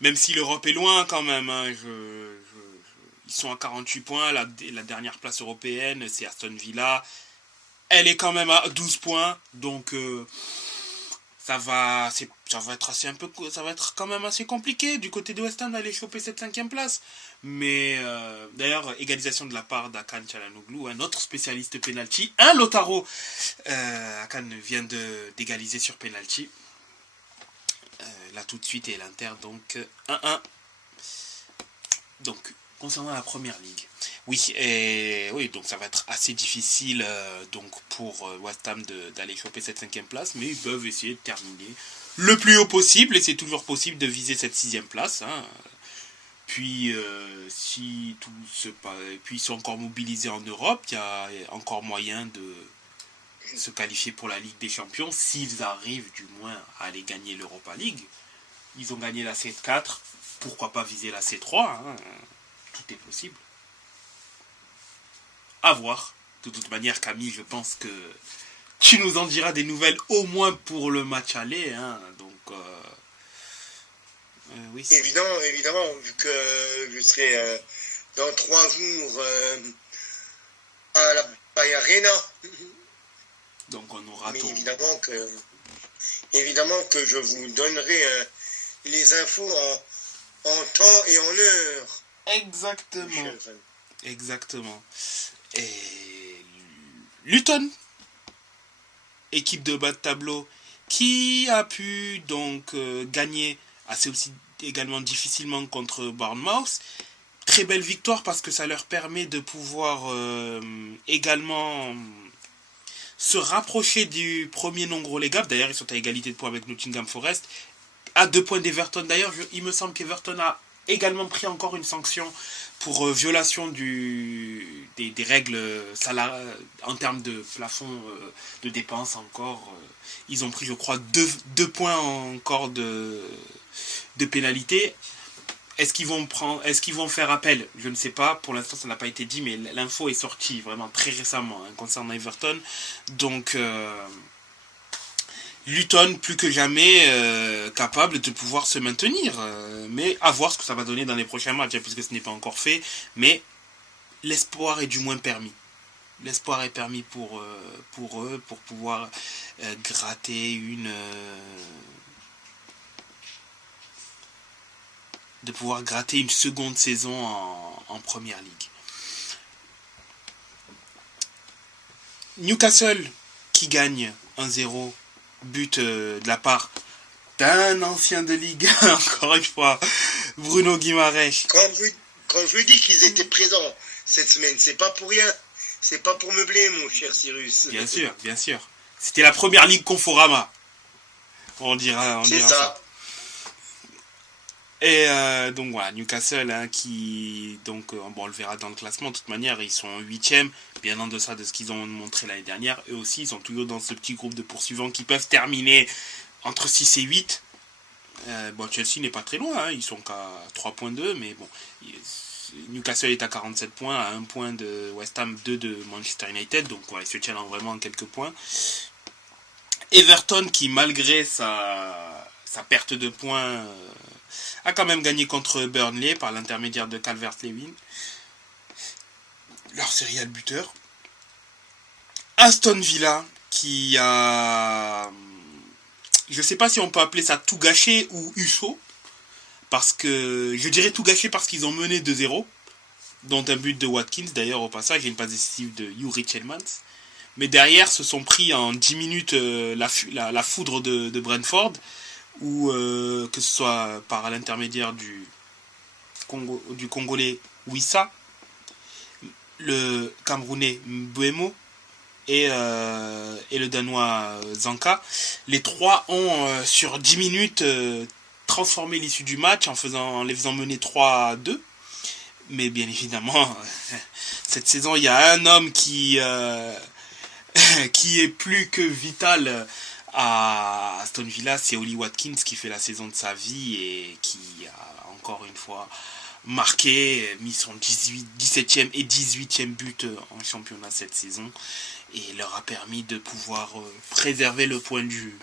même si l'Europe est loin quand même, hein, ils sont à 48 points, la dernière place européenne c'est Aston Villa, elle est quand même à 12 points, donc ça va être quand même assez compliqué du côté de West Ham d'aller choper cette 5e place. Mais d'ailleurs, égalisation de la part d'Hakan Çalhanoğlu, un autre spécialiste penalty. Un Lautaro Hakan vient d'égaliser sur penalty. Là tout de suite, et l'Inter donc 1-1. Donc, concernant la première ligue. Oui, donc ça va être assez difficile donc pour West Ham d'aller choper cette 5e place, mais ils peuvent essayer de terminer le plus haut possible, et c'est toujours possible de viser cette 6e place. Hein. Puis, si tout se passe, puis ils sont encore mobilisés en Europe, il y a encore moyen de se qualifier pour la Ligue des Champions, s'ils arrivent du moins à aller gagner l'Europa League. Ils ont gagné la C4, pourquoi pas viser la C3, hein. Tout est possible. À voir. De toute manière, Camille, je pense que tu nous en diras des nouvelles au moins pour le match aller. Hein. Donc, oui. Évidemment, vu que je serai dans 3 jours à la Bay Arena. Donc, on aura Mais tout. évidemment que je vous donnerai les infos en temps et en heure. Exactement. Et Luton, équipe de bas de tableau, qui a pu donc gagner assez aussi également difficilement contre Bournemouth. Très belle victoire parce que ça leur permet de pouvoir également se rapprocher du premier non relégable. D'ailleurs, ils sont à égalité de points avec Nottingham Forest. À 2 points d'Everton. D'ailleurs, il me semble qu'Everton a également pris encore une sanction pour violation des règles en termes de plafond de dépenses encore. Ils ont pris, je crois, 2 points encore de pénalité. Est-ce qu'ils vont faire appel? Je ne sais pas. Pour l'instant, ça n'a pas été dit, mais l'info est sortie vraiment très récemment concernant Everton. Donc, Luton, plus que jamais, capable de pouvoir se maintenir. Mais à voir ce que ça va donner dans les prochains matchs, puisque ce n'est pas encore fait. Mais l'espoir est du moins permis. L'espoir est permis pour eux, pour pouvoir gratter une seconde saison en Première Ligue. Newcastle qui gagne 1-0, but de la part d'un ancien de Ligue 1, encore une fois, Bruno Guimaraes. Quand je dis qu'ils étaient présents cette semaine, c'est pas pour rien, c'est pas pour meubler, mon cher Cyrus. Bien sûr. C'était la Première Ligue Conforama. On dira ça. Et donc voilà, Newcastle qui, donc on le verra dans le classement, de toute manière ils sont 8e, bien en deçà de ce qu'ils ont montré l'année dernière. Eux aussi ils sont toujours dans ce petit groupe de poursuivants qui peuvent terminer entre 6 et 8. Chelsea n'est pas très loin, ils sont qu'à 3.2, mais bon, Newcastle est à 47 points, à 1 point de West Ham, 2 de Manchester United, donc voilà, ils se tiennent vraiment quelques points. Everton qui, malgré sa perte de points, a quand même gagné contre Burnley par l'intermédiaire de Calvert-Lewin, leur serial buteur. Aston Villa qui a... Je ne sais pas si on peut appeler ça tout gâché ou eu chaud, parce que je dirais tout gâché parce qu'ils ont mené 2-0, dont un but de Watkins, d'ailleurs au passage, et une passe décisive de Yuri Tielemans. Mais derrière se sont pris en 10 minutes la foudre de Brentford, ou que ce soit par l'intermédiaire du Congolais Wissa, le Camerounais Mbeumo et le Danois Zanka. Les trois ont, sur 10 minutes, transformé l'issue du match en les faisant mener 3-2. Mais bien évidemment, cette saison, il y a un homme qui est plus que vital à Aston Villa, c'est Oli Watkins qui fait la saison de sa vie et qui a encore une fois marqué, mis son 17e et 18e but en championnat cette saison et leur a permis de pouvoir préserver le point du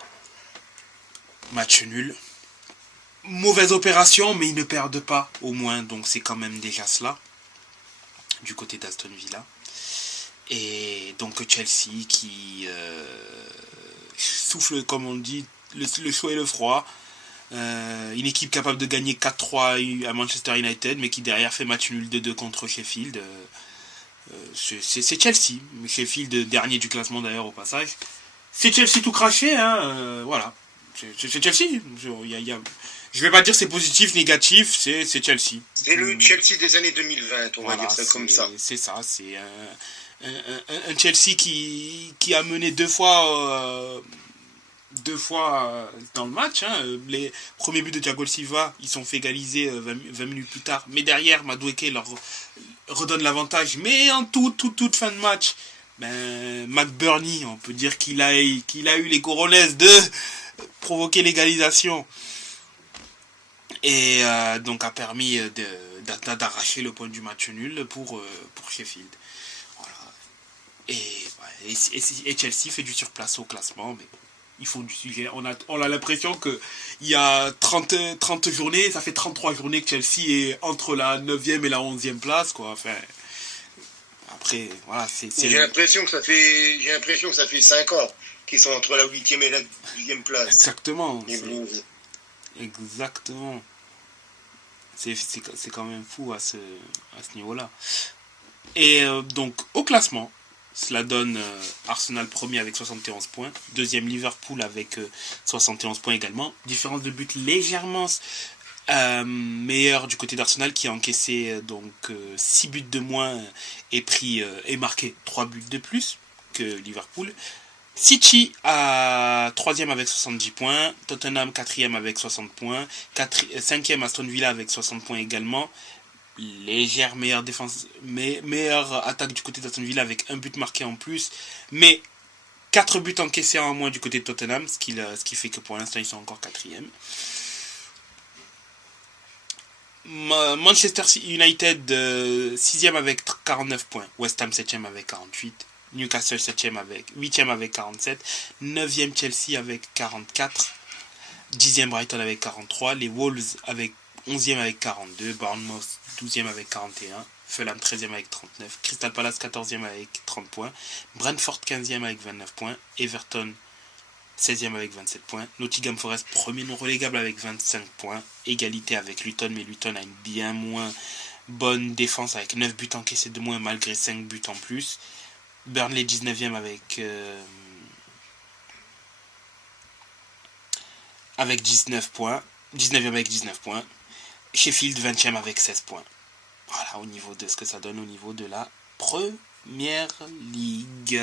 match nul. Mauvaise opération, mais ils ne perdent pas au moins, donc c'est quand même déjà cela du côté d'Aston Villa. Et donc Chelsea qui souffle, comme on dit, le chaud et le froid. Une équipe capable de gagner 4-3 à Manchester United, mais qui derrière fait match nul 2-2 contre Sheffield. C'est Chelsea. Sheffield, dernier du classement d'ailleurs au passage. C'est Chelsea tout craché, hein, voilà. C'est Chelsea. Je vais pas dire c'est positif, négatif, c'est Chelsea. C'est le Chelsea des années 2020, on va dire ça comme ça. C'est ça, c'est un Chelsea qui a mené deux fois dans le match. Hein. Les premiers buts de Thiago Silva, ils sont fait égaliser 20 minutes plus tard. Mais derrière, Madueke leur redonne l'avantage. Mais en toute fin de match, McBurney, on peut dire qu'il a eu les coronets de provoquer l'égalisation. Et donc a permis d'arracher le point du match nul pour Sheffield. Voilà. Et Chelsea fait du surplace au classement, mais ils font du sujet. On a l'impression qu'il y a 30 journées, ça fait 33 journées que Chelsea est entre la 9e et la 11e place, quoi. Enfin, après, voilà, J'ai l'impression que ça fait 5 ans qu'ils sont entre la 8e et la 10e place. Exactement. Exactement. C'est quand même fou à ce niveau-là. Et donc, au classement, cela donne Arsenal premier avec 71 points. Deuxième, Liverpool avec 71 points également. Différence de but légèrement meilleure du côté d'Arsenal qui a encaissé 6 buts de moins et marqué 3 buts de plus que Liverpool. City à 3e avec 70 points, Tottenham 4e avec 60 points, 5e Aston Villa avec 60 points également. Légère meilleure défense, meilleure attaque du côté d'Aston Villa avec un but marqué en plus, mais 4 buts encaissés en moins du côté de Tottenham, ce qui fait que pour l'instant ils sont encore 4e. Manchester United 6e avec 49 points, West Ham 7e avec 48. Newcastle 8e avec 47, 9e Chelsea avec 44, 10e Brighton avec 43, les Wolves avec 11e avec 42, Bournemouth 12e avec 41, Fulham 13e avec 39, Crystal Palace 14e avec 30 points, Brentford 15e avec 29 points, Everton 16e avec 27 points, Nottingham Forest premier non relégable avec 25 points, égalité avec Luton, mais Luton a une bien moins bonne défense avec 9 buts encaissés de moins malgré 5 buts en plus. Burnley 19e avec 19 points. 19e avec 19 points. Sheffield 20e avec 16 points. Voilà, au niveau de ce que ça donne au niveau de la Première Ligue.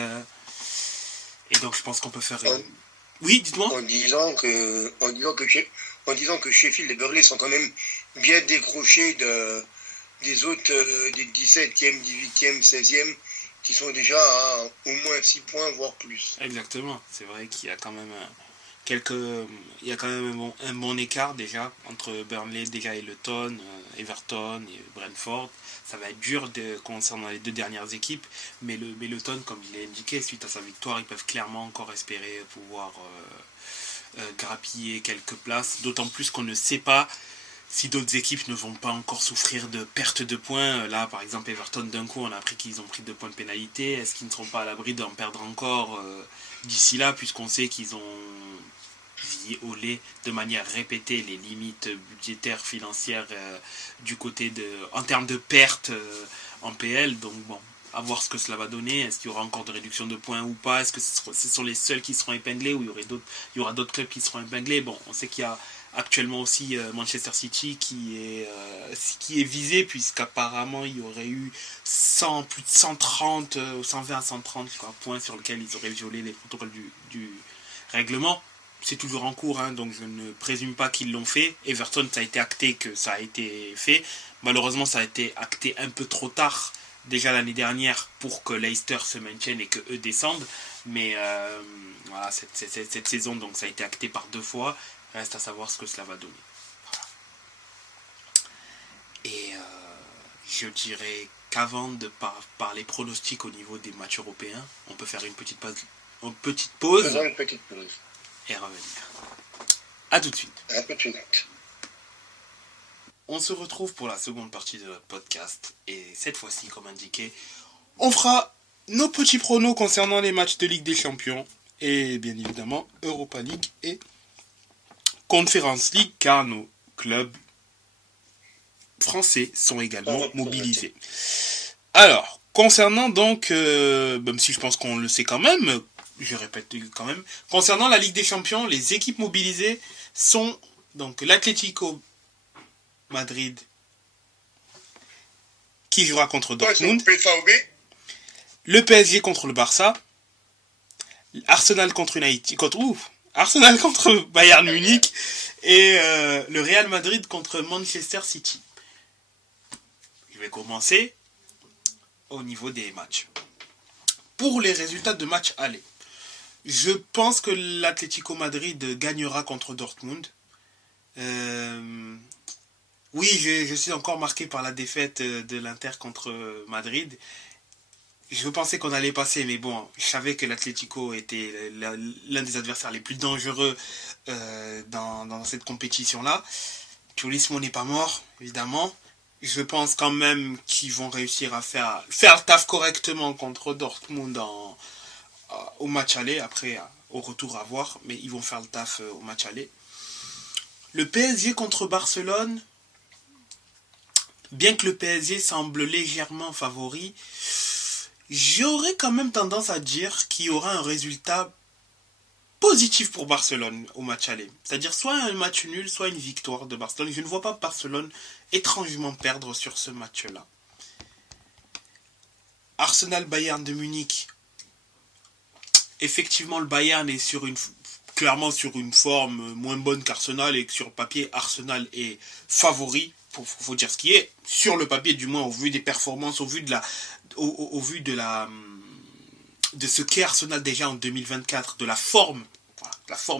Et donc je pense qu'on peut faire... Oui, dites-moi. En disant que Sheffield et Burnley sont quand même bien décrochés des autres, des 17e, 18e, 16e, qui sont déjà à au moins 6 points, voire plus. Exactement. C'est vrai qu'il y a quand même un bon écart déjà entre Burnley déjà et Luton, Everton et Brentford. Ça va être dur concernant les deux dernières équipes, mais Luton, comme il est indiqué, suite à sa victoire, ils peuvent clairement encore espérer pouvoir grappiller quelques places, d'autant plus qu'on ne sait pas si d'autres équipes ne vont pas encore souffrir de perte de points. Là, par exemple, Everton, d'un coup, on a appris qu'ils ont pris 2 points de pénalité. Est-ce qu'ils ne seront pas à l'abri d'en perdre encore d'ici là, puisqu'on sait qu'ils ont violé de manière répétée les limites budgétaires, financières du côté en termes de pertes en PL. Donc bon, à voir ce que cela va donner. Est-ce qu'il y aura encore de réduction de points ou pas? Est-ce que ce sont les seuls qui seront épinglés ou il y aura d'autres clubs qui seront épinglés? Bon, on sait qu'il y a actuellement aussi Manchester City qui est visé, puisqu'apparemment il y aurait eu plus de 130 ou 120 à 130 points sur lesquels ils auraient violé les protocoles du règlement. C'est toujours en cours, hein, donc je ne présume pas qu'ils l'ont fait. Everton, ça a été acté que ça a été fait. Malheureusement, ça a été acté un peu trop tard, déjà l'année dernière, pour que Leicester se maintienne et qu'eux descendent. Mais voilà, cette saison, donc ça a été acté par 2 fois. Reste à savoir ce que cela va donner. Voilà. Et je dirais qu'avant de parler pronostics au niveau des matchs européens, on peut faire une petite pause. Faisons une petite pause. Et revenir. A tout de suite. À tout de suite. On se retrouve pour la seconde partie de notre podcast. Et cette fois-ci, comme indiqué, on fera nos petits pronos concernant les matchs de Ligue des Champions. Et bien évidemment, Europa League et Conference League, car nos clubs français sont également mobilisés. Alors, concernant donc, même si je pense qu'on le sait quand même, je répète quand même, concernant la Ligue des Champions, les équipes mobilisées sont donc l'Atlético Madrid qui jouera contre Dortmund, le PSG contre le Barça, Arsenal contre Arsenal contre Bayern Munich et le Real Madrid contre Manchester City. Je vais commencer au niveau des matchs. Pour les résultats de match aller, je pense que l'Atlético Madrid gagnera contre Dortmund. Oui, je suis encore marqué par la défaite de l'Inter contre Madrid. Je pensais qu'on allait passer, mais bon, je savais que l'Atlético était l'un des adversaires les plus dangereux dans cette compétition-là. Cholismo n'est pas mort, évidemment. Je pense quand même qu'ils vont réussir à faire le taf correctement contre Dortmund au match aller. Après, au retour à voir, mais ils vont faire le taf au match aller. Le PSG contre Barcelone, bien que le PSG semble légèrement favori, j'aurais quand même tendance à dire qu'il y aura un résultat positif pour Barcelone au match aller. C'est-à-dire soit un match nul, soit une victoire de Barcelone. Je ne vois pas Barcelone étrangement perdre sur ce match-là. Arsenal-Bayern de Munich. Effectivement, le Bayern est clairement sur une forme moins bonne qu'Arsenal, et que sur le papier, Arsenal est favori. Faut dire ce qui est. Sur le papier, du moins, au vu des performances, au vu de ce qu'est Arsenal déjà en 2024, de la forme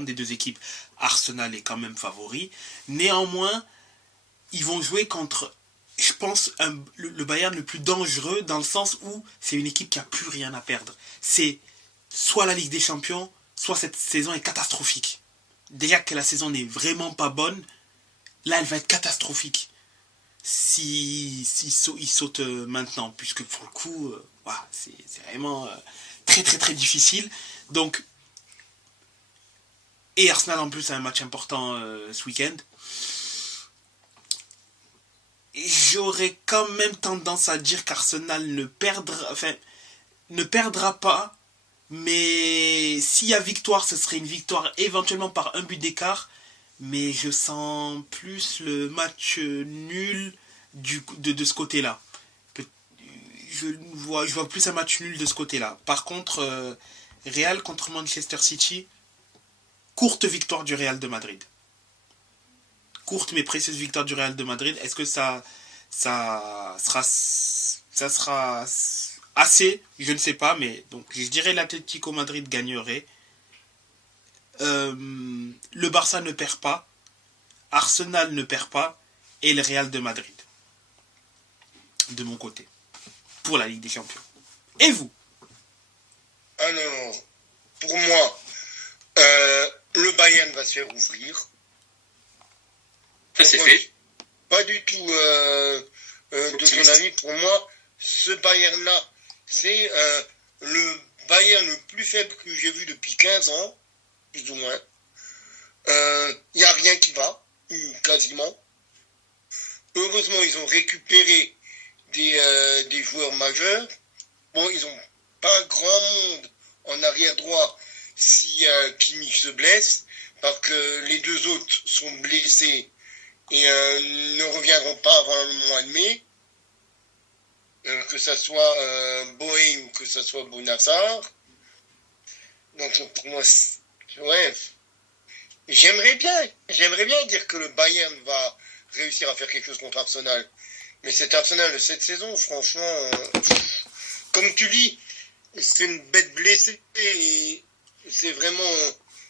des deux équipes, Arsenal est quand même favori. Néanmoins, ils vont jouer contre, je pense, le Bayern le plus dangereux, dans le sens où c'est une équipe qui n'a plus rien à perdre. C'est soit la Ligue des Champions, soit cette saison est catastrophique. Déjà que la saison n'est vraiment pas bonne, là elle va être catastrophique. S'il saute maintenant, puisque pour le coup, c'est vraiment très très très difficile. Donc, et Arsenal en plus a un match important ce week-end. Et j'aurais quand même tendance à dire qu'Arsenal ne perdra pas, mais s'il y a victoire, ce serait une victoire éventuellement par un but d'écart. Mais je sens plus le match nul de ce côté-là. Je vois plus un match nul de ce côté-là. Par contre, Real contre Manchester City, courte victoire du Real de Madrid. Courte mais précieuse victoire du Real de Madrid. Est-ce que ça sera assez? Je ne sais pas, mais donc je dirais l'Atlético Madrid gagnerait. Le Barça ne perd pas, Arsenal ne perd pas, et le Real de Madrid de mon côté pour la Ligue des Champions. Et vous? Alors, pour moi, le Bayern va se faire ouvrir. Ça c'est fait. Pas du tout de ton avis. Pour moi, ce Bayern-là, c'est le Bayern le plus faible que j'ai vu depuis 15 ans. Plus ou moins. Il n'y a rien qui va, quasiment. Heureusement, ils ont récupéré des joueurs majeurs. Bon, ils n'ont pas grand monde en arrière droit si Kimmich se blesse. parce que les deux autres sont blessés et ne reviendront pas avant le mois de mai, que ça soit Boé ou que ça soit Bounassar. Donc pour moi, ouais, j'aimerais bien dire que le Bayern va réussir à faire quelque chose contre Arsenal. Mais cet Arsenal de cette saison, franchement, comme tu dis, c'est une bête blessée et c'est vraiment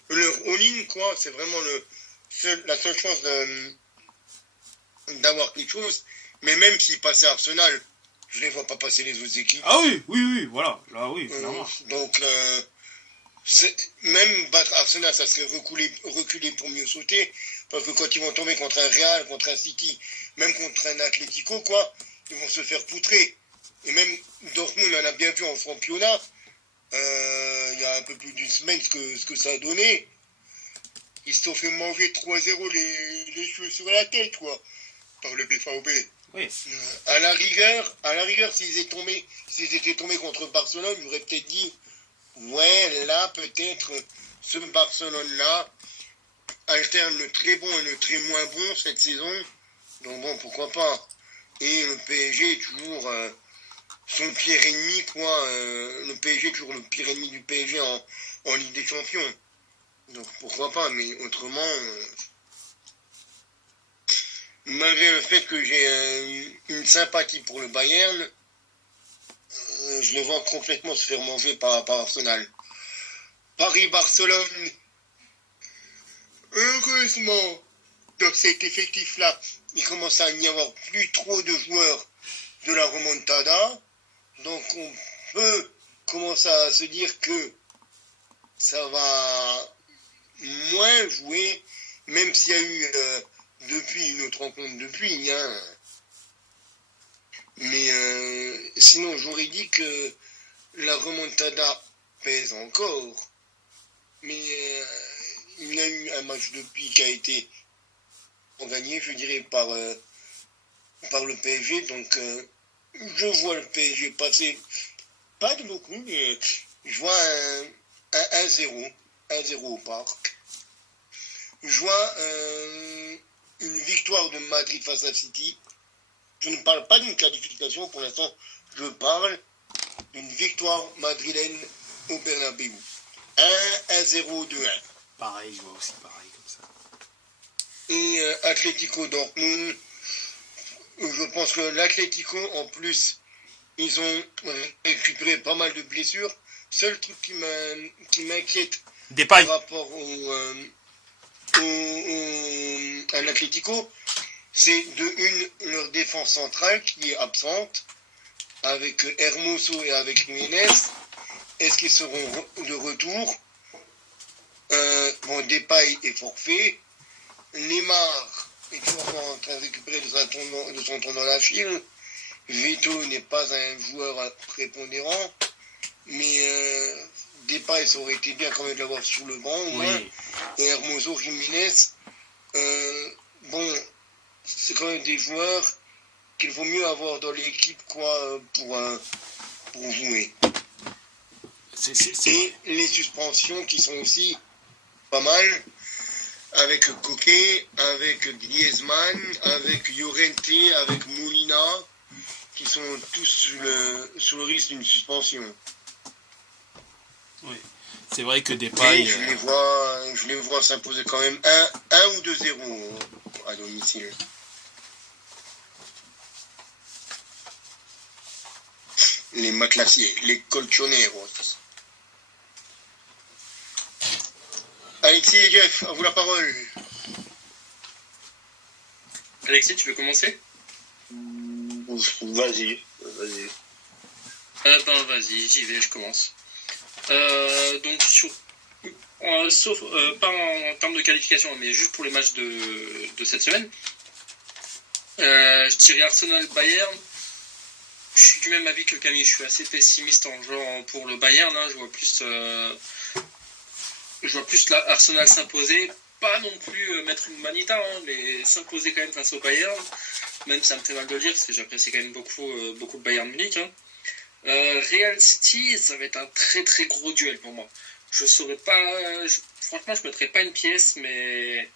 leur all-in, quoi. C'est vraiment la seule chance d'avoir quelque chose. Mais même s'ils passaient Arsenal, je les vois pas passer les autres équipes. Ah oui, voilà. Là, oui, clairement. Donc, même battre Arsenal, ça serait reculer pour mieux sauter. Parce que quand ils vont tomber contre un Real, contre un City, même contre un Atlético, quoi, ils vont se faire poutrer. Et même Dortmund, on a bien vu en championnat, il y a un peu plus d'une semaine ce que ça a donné. Ils se sont fait manger 3-0 les cheveux sur la tête, quoi, par le BVB. Oui. À la rigueur, s'ils étaient tombés contre Barcelone, ils auraient peut-être dit, ouais, là, peut-être, ce Barcelone-là alterne le très bon et le très moins bon cette saison. Donc bon, pourquoi pas. Et le PSG est toujours son pire ennemi, quoi. Le PSG est toujours le pire ennemi du PSG en Ligue des Champions. Donc pourquoi pas, mais autrement, malgré le fait que j'ai une sympathie pour le Bayern, je les vois complètement se faire manger par Arsenal. Paris-Barcelone, heureusement, dans cet effectif-là, il commence à n'y avoir plus trop de joueurs de la remontada. Donc on peut commencer à se dire que ça va moins jouer, même s'il y a eu depuis une autre rencontre depuis. Hein. Mais sinon, j'aurais dit que la remontada pèse encore. Mais il y a eu un match depuis qui a été gagné, je dirais, par le PSG. Donc, je vois le PSG passer, pas de beaucoup, mais je vois un 1-0, 1-0 au parc. Je vois une victoire de Madrid face à City. Je ne parle pas d'une qualification, pour l'instant, je parle d'une victoire madrilène au Bernabéu. 1-0, 2-1. Pareil, je vois aussi pareil comme ça. Et Atlético Dortmund, je pense que l'Atlético, en plus, ils ont récupéré pas mal de blessures. Seul truc qui m'inquiète par rapport à l'Atlético, c'est leur défense centrale qui est absente, avec Hermoso et avec Jiménez. Est-ce qu'ils seront de retour? Bon, Depay est forfait. Neymar est toujours en train de récupérer de son tournoi d'Achille. Vito n'est pas un joueur prépondérant. Mais Depay, ça aurait été bien quand même de l'avoir sur le banc, au moins. Oui. Et Hermoso, Jiménez, bon, c'est quand même des joueurs qu'il vaut mieux avoir dans l'équipe, quoi, pour jouer. Et les suspensions qui sont aussi pas mal, avec Coquet, avec Griezmann, avec Llorente, avec Molina, qui sont tous sous le risque d'une suspension. Oui, c'est vrai que Depay... Je les vois s'imposer quand même 1 ou 2-0 à domicile. Les matelassiers, les colchoneros. Alexis et Jeff, à vous la parole. Alexis, tu veux commencer? Vas-y. Vas-y, j'y vais, je commence. Donc, sauf, pas en termes de qualification, mais juste pour les matchs de cette semaine, je dirais Arsenal-Bayern. Je suis du même avis que Camille, je suis assez pessimiste en jouant pour le Bayern. Hein. Je vois plus Arsenal s'imposer, pas non plus mettre une manita, hein, mais s'imposer quand même face au Bayern, même si ça me fait mal de le dire, parce que j'apprécie quand même beaucoup le Bayern Munich. Hein. Real City, ça va être un très très gros duel pour moi. Je saurais pas. Franchement, je mettrais pas une pièce, mais.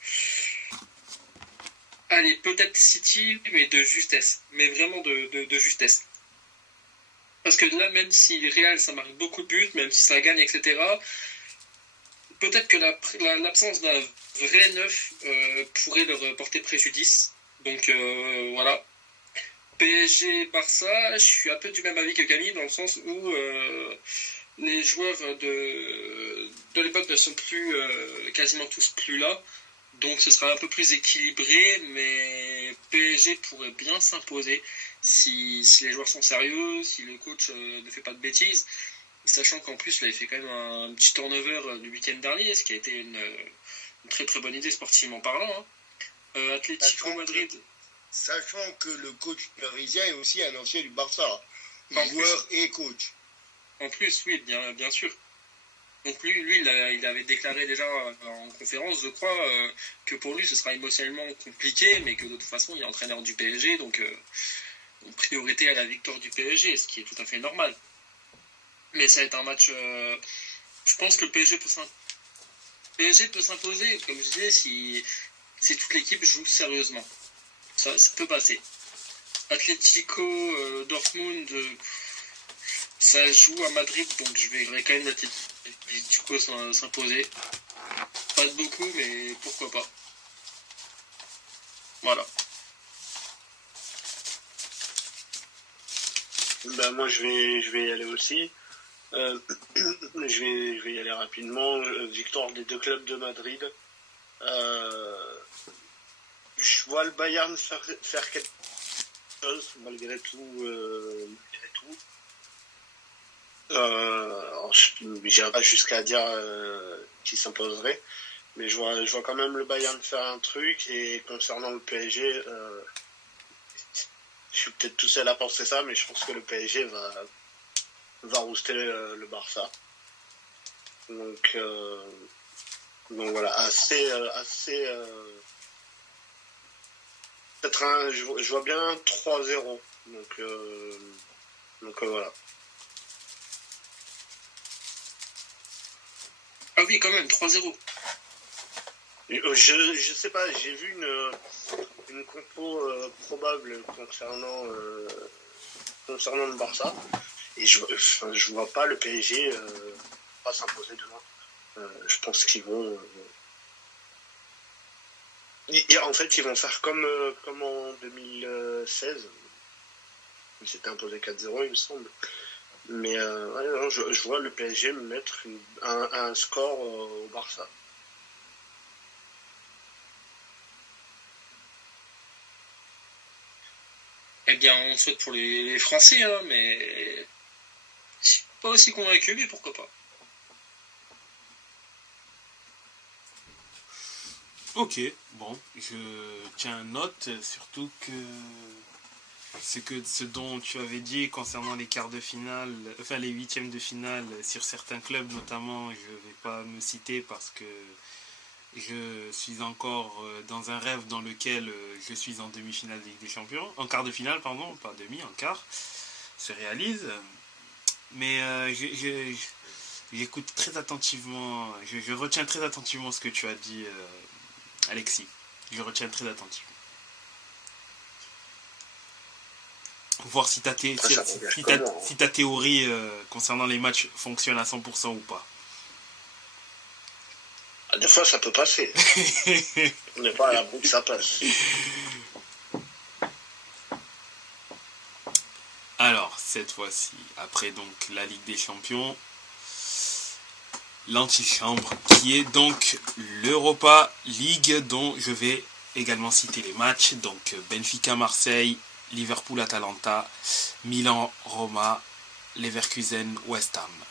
Allez, peut-être City, mais de justesse. Mais vraiment de justesse. Parce que là, même si Real, ça marque beaucoup de buts, même si ça gagne, etc., peut-être que l'absence d'un vrai neuf pourrait leur porter préjudice. Donc voilà. PSG-Barça, je suis un peu du même avis que Camille, dans le sens où les joueurs de l'époque ne sont plus quasiment tous plus là. Donc ce sera un peu plus équilibré, mais PSG pourrait bien s'imposer si les joueurs sont sérieux, si le coach ne fait pas de bêtises. Sachant qu'en plus, il avait fait quand même un petit turnover du week-end dernier, ce qui a été une très très bonne idée sportivement parlant. Hein. Atlético Madrid. Sachant que le coach parisien est aussi un ancien du Barça, En joueur et coach. En plus, oui, bien sûr. Donc lui il avait déclaré déjà en conférence, je crois, que pour lui ce sera émotionnellement compliqué, mais que de toute façon il est entraîneur du PSG, donc priorité à la victoire du PSG, ce qui est tout à fait normal. Mais ça va être un match. Je pense que le PSG peut s'imposer, comme je disais, si toute l'équipe joue sérieusement. Ça peut passer. Atlético Dortmund, ça joue à Madrid, donc je verrai quand même l'Atlético s'imposer. Pas de beaucoup, mais pourquoi pas. Voilà. Ben, moi, je vais y aller aussi. Je vais y aller rapidement. Victoire des deux clubs de Madrid. Je vois le Bayern faire quelque chose malgré tout. Je n'irai pas jusqu'à dire qui s'imposerait, mais je vois quand même le Bayern faire un truc. Et concernant le PSG, je suis peut-être tout seul à penser ça, mais je pense que le PSG va rouster le Barça. Donc voilà, peut-être je vois bien 3-0. Donc voilà. Ah oui, quand même, 3-0. Je sais pas, j'ai vu une compo probable concernant le Barça, et je vois pas le PSG pas s'imposer demain. Je pense qu'ils vont en fait ils vont faire comme en 2016. Ils s'étaient imposé 4-0, il me semble. Mais je vois le PSG mettre un score au Barça. Eh bien, on souhaite pour les Français, hein, mais je suis pas aussi convaincu, mais pourquoi pas. Ok, bon, je tiens note, surtout que ce dont tu avais dit concernant les quarts de finale, enfin les huitièmes de finale sur certains clubs notamment, je ne vais pas me citer parce que je suis encore dans un rêve dans lequel je suis en demi-finale de Ligue des Champions, en quart de finale pardon, pas demi, en quart, se réalise. Mais j'écoute très attentivement, je retiens très attentivement ce que tu as dit, Alexis. Je retiens très attentivement. Voir si ta théorie concernant les matchs fonctionne à 100% ou pas. Des fois, ça peut passer. On n'est pas à l'abri que ça passe. Alors, cette fois-ci, après donc la Ligue des Champions, l'antichambre, qui est donc l'Europa League, dont je vais également citer les matchs. Donc, Benfica-Marseille, Liverpool-Atalanta, Milan-Roma, Leverkusen-West Ham.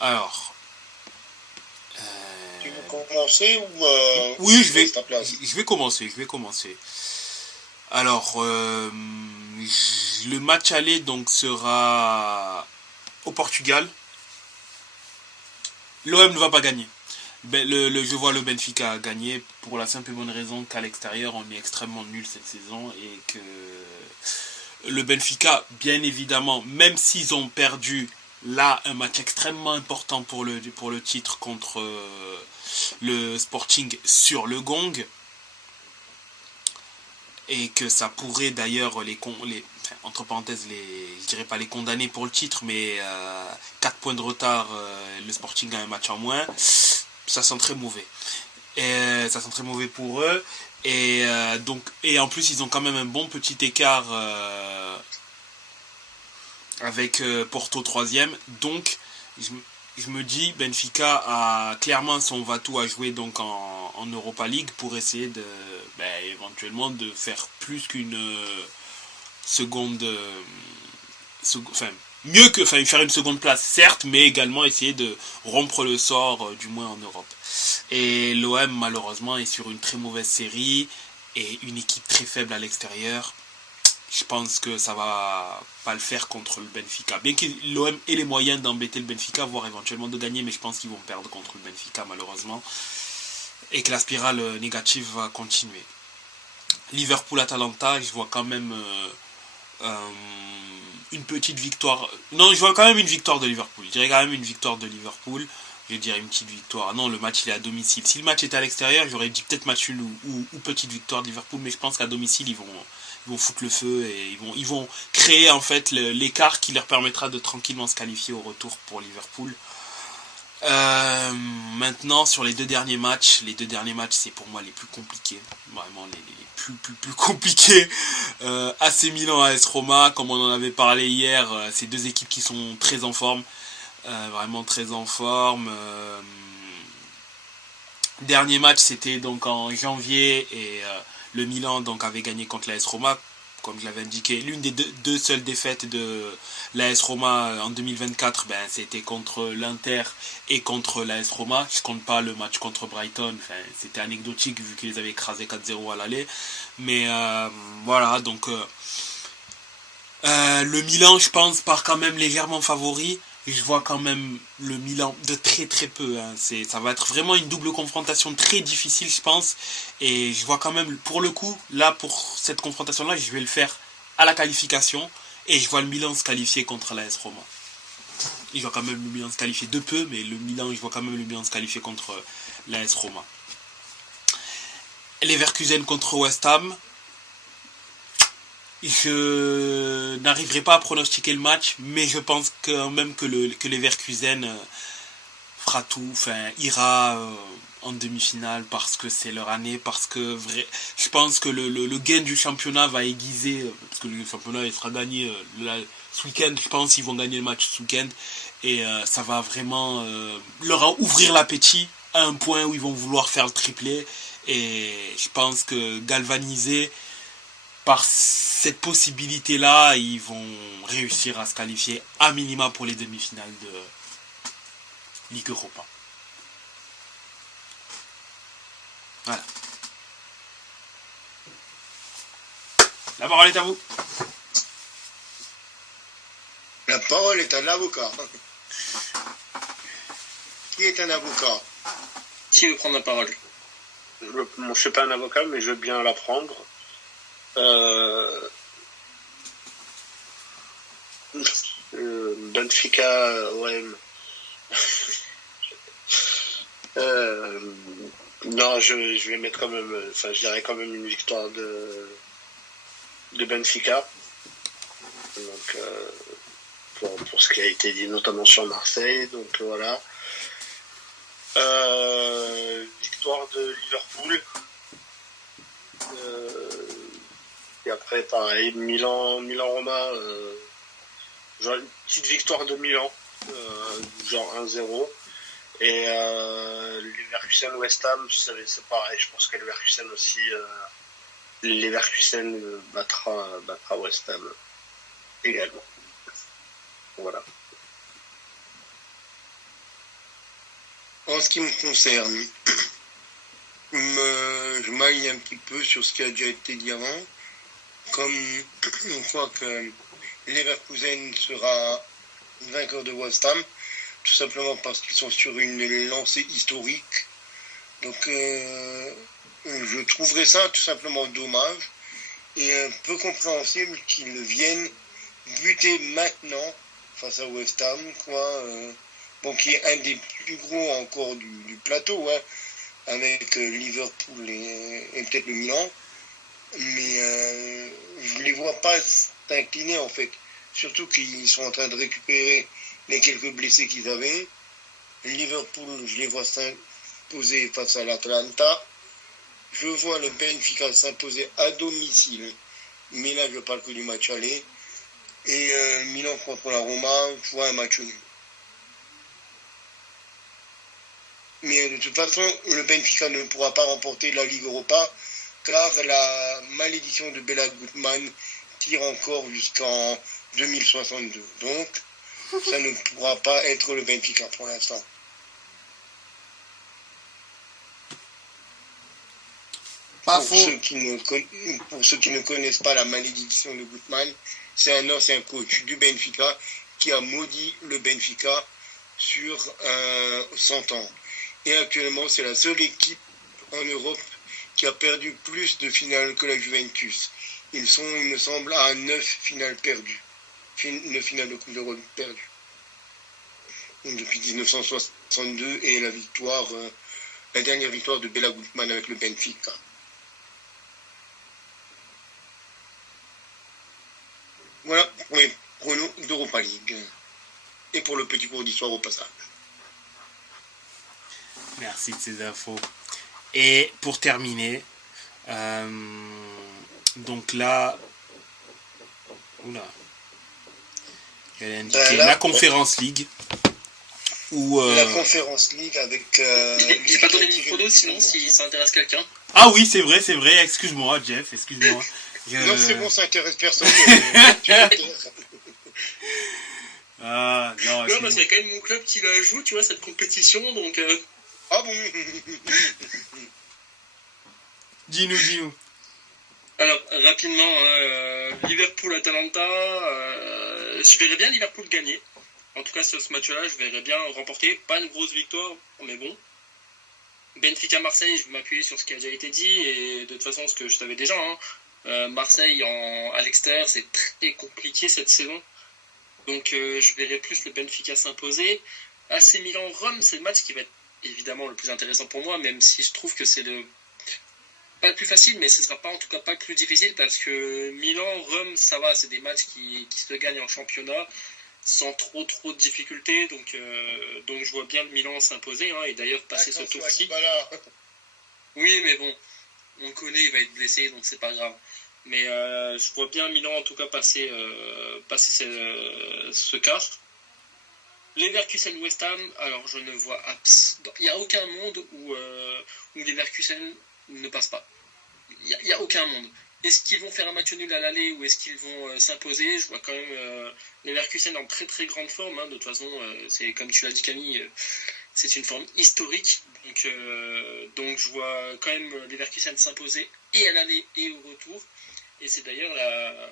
Alors... Tu veux commencer ou oui, je vais commencer. Alors, le match aller donc sera au Portugal. L'OM ne va pas gagner. Je vois le Benfica gagner pour la simple et bonne raison qu'à l'extérieur on est extrêmement nul cette saison et que le Benfica, bien évidemment, même s'ils ont perdu là un match extrêmement important pour le titre contre le Sporting sur le Gong, et que ça pourrait d'ailleurs entre parenthèses, je dirais pas les condamner pour le titre, mais 4 points de retard, le Sporting a un match en moins, ça sent très mauvais. Et ça sent très mauvais pour eux. Et en plus ils ont quand même un bon petit écart avec Porto 3e. Donc je me dis, Benfica a clairement son va-tout à jouer donc en Europa League pour essayer de éventuellement de faire plus qu'une seconde, faire une seconde place certes, mais également essayer de rompre le sort du moins en Europe. Et l'OM malheureusement est sur une très mauvaise série et une équipe très faible à l'extérieur. Je pense que ça va pas le faire contre le Benfica. Bien que l'OM ait les moyens d'embêter le Benfica, voire éventuellement de gagner, mais je pense qu'ils vont perdre contre le Benfica malheureusement. Et que la spirale négative va continuer. Liverpool-Atalanta, je vois quand même une petite victoire. Non, je vois quand même une victoire de Liverpool. Je dirais quand même une victoire de Liverpool. Je dirais une petite victoire. Non, le match il est à domicile. Si le match était à l'extérieur, j'aurais dit peut-être match nul ou petite victoire de Liverpool, mais je pense qu'à domicile ils vont foutre le feu et ils vont créer en fait l'écart qui leur permettra de tranquillement se qualifier au retour pour Liverpool. Maintenant sur les deux derniers matchs c'est pour moi les plus compliqués, vraiment les plus compliqués. AC Milan, AS Roma, comme on en avait parlé hier, c'est deux équipes qui sont très en forme, vraiment très en forme. Dernier match c'était donc en janvier et le Milan donc avait gagné contre l'AS Roma, comme je l'avais indiqué. L'une des deux seules défaites de l'AS Roma en 2024, c'était contre l'Inter et contre l'AS Roma. Je ne compte pas le match contre Brighton, c'était anecdotique vu qu'ils avaient écrasé 4-0 à l'aller. Mais voilà, donc le Milan, je pense, part quand même légèrement favori. Je vois quand même le Milan de très très peu. Ça va être vraiment une double confrontation très difficile, je pense. Et je vois quand même, pour le coup, là, pour cette confrontation-là, je vais le faire à la qualification. Et je vois le Milan se qualifier contre l'AS Roma. Je vois quand même le Milan se qualifier de peu, mais le Milan, je vois quand même le Milan se qualifier contre l'AS Roma. Leverkusen contre West Ham. Je n'arriverai pas à pronostiquer le match, mais je pense quand même que Leverkusen fera tout, ira en demi-finale parce que c'est leur année, parce que je pense que le gain du championnat va aiguiser, parce que le championnat il sera gagné ce week-end, je pense qu'ils vont gagner le match ce week-end, et ça va vraiment leur ouvrir l'appétit à un point où ils vont vouloir faire le triplé, et je pense que galvanisés par cette possibilité-là, ils vont réussir à se qualifier à minima pour les demi-finales de Ligue Europa. Voilà. La parole est à vous. La parole est à l'avocat. Qui est un avocat? Qui veut prendre la parole? Je ne suis pas un avocat, mais je veux bien la prendre. Benfica, OM. Non, je vais mettre quand même, je dirais quand même une victoire de Benfica. Donc, pour ce qui a été dit notamment sur Marseille, donc voilà. Victoire de Liverpool. Et après, pareil, Milan-Roma, genre une petite victoire de Milan, genre 1-0. Et Leverkusen-West Ham, c'est pareil, je pense que Leverkusen aussi, Leverkusen battra West Ham également. Voilà. En ce qui me concerne, je m'aligne un petit peu sur ce qui a déjà été dit avant. Comme on croit que Leverkusen sera vainqueur de West Ham, tout simplement parce qu'ils sont sur une lancée historique. Donc je trouverais ça tout simplement dommage. et un peu compréhensible qu'ils viennent buter maintenant face à West Ham, quoi. Bon, qui est un des plus gros encore du plateau, hein, avec Liverpool et peut-être le Milan. Mais je ne les vois pas s'incliner en fait. Surtout qu'ils sont en train de récupérer les quelques blessés qu'ils avaient. Liverpool, je les vois s'imposer face à l'Atalanta. Je vois le Benfica s'imposer à domicile. Mais là, je parle que du match aller. Et Milan contre la Roma, je vois un match nul. Mais de toute façon, le Benfica ne pourra pas remporter la Ligue Europa, car la malédiction de Bela Gutmann tire encore jusqu'en 2062. Donc, ça ne pourra pas être le Benfica pour l'instant. Pas faux. Pour ceux qui ne connaissent pas la malédiction de Gutmann, c'est un ancien coach du Benfica qui a maudit le Benfica sur 100 ans. Et actuellement, c'est la seule équipe en Europe qui a perdu plus de finales que la Juventus. Ils sont, il me semble, à 9 finales perdues. 9 finales de Coupe d'Europe perdues. Donc, depuis 1962 et la dernière victoire de Bela Gutmann avec le Benfica. Voilà pour les pronos d'Europa League. Et pour le petit cours d'histoire au passage. Merci de ces infos. Et pour terminer, donc là, j'allais indiquer la Conference League. La Conference League avec... J'ai pas donné mon prono, sinon si ça intéresse quelqu'un. Ah oui, c'est vrai, excuse-moi Jeff, excuse-moi. Non, c'est bon, ça intéresse personne. Ah, non, parce qu'il y a quand même mon club qui la joue, tu vois, cette compétition, donc... Ah bon. Dis-nous. Alors, rapidement, Liverpool-Atalanta, je verrais bien Liverpool gagner. En tout cas, sur ce match-là, je verrais bien remporter. Pas une grosse victoire, mais bon. Benfica-Marseille, je vais m'appuyer sur ce qui a déjà été dit, et de toute façon, ce que je savais déjà, Marseille à l'extérieur, c'est très compliqué cette saison. Donc, je verrais plus le Benfica s'imposer. AC Milan-Rome, c'est le match qui va être évidemment le plus intéressant pour moi, même si je trouve que c'est pas le plus facile, mais ce sera pas en tout cas pas le plus difficile, parce que Milan-Rome, ça va, c'est des matchs qui se gagnent en championnat sans trop de difficultés, donc je vois bien le Milan s'imposer, et d'ailleurs passer ce tour-ci. Oui, mais bon, on le connaît, il va être blessé, donc c'est pas grave. Mais je vois bien Milan en tout cas passer ce quart. Leverkusen-West Ham, alors je ne vois il n'y a aucun monde où Leverkusen ne passe pas. Il n'y a aucun monde. Est-ce qu'ils vont faire un match nul à l'aller ou est-ce qu'ils vont s'imposer? Je vois quand même Leverkusen en très très grande forme. De toute façon, c'est comme tu l'as dit Camille, c'est une forme historique. Donc je vois quand même Leverkusen s'imposer et à l'aller et au retour. Et c'est d'ailleurs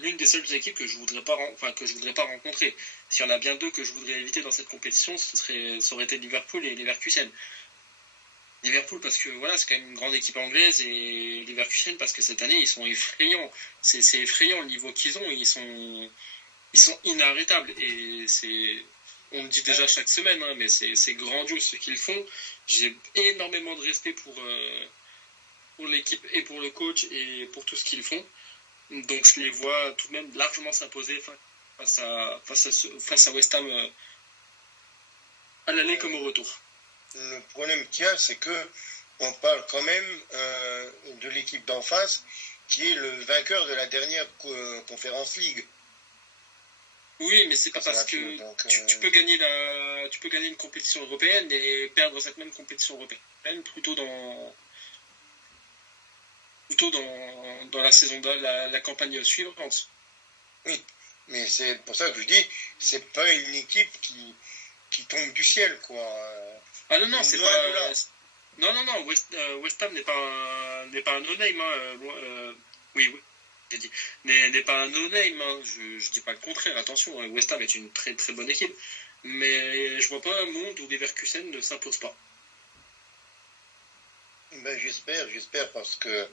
l'une des seules équipes que je voudrais pas rencontrer. S'il y en a bien deux que je voudrais éviter dans cette compétition, ça aurait été Liverpool et Leverkusen. Liverpool parce que voilà, c'est quand même une grande équipe anglaise, et Leverkusen parce que cette année ils sont effrayants. C'est effrayant le niveau qu'ils ont, ils sont inarrêtables, et on le dit déjà chaque semaine, mais c'est grandiose ce qu'ils font. J'ai énormément de respect pour l'équipe et pour le coach et pour tout ce qu'ils font. Donc je les vois tout de même largement s'imposer face à West Ham à l'aller comme au retour. Le problème qu'il y a, c'est que on parle quand même de l'équipe d'en face qui est le vainqueur de la dernière Conference League. Oui, mais c'est pas parce que tu peux gagner une compétition européenne et perdre cette même compétition européenne plutôt dans la saison la campagne suivante. Oui, mais c'est pour ça que je dis, c'est pas une équipe qui tombe du ciel, quoi. Ah non, c'est pas... Non, West Ham n'est pas un no-name, oui, j'ai dit. N'est pas un no-name, je dis pas le contraire, attention, West Ham est une très très bonne équipe, mais je vois pas un monde où Leverkusen ne s'impose pas. Ben j'espère, parce que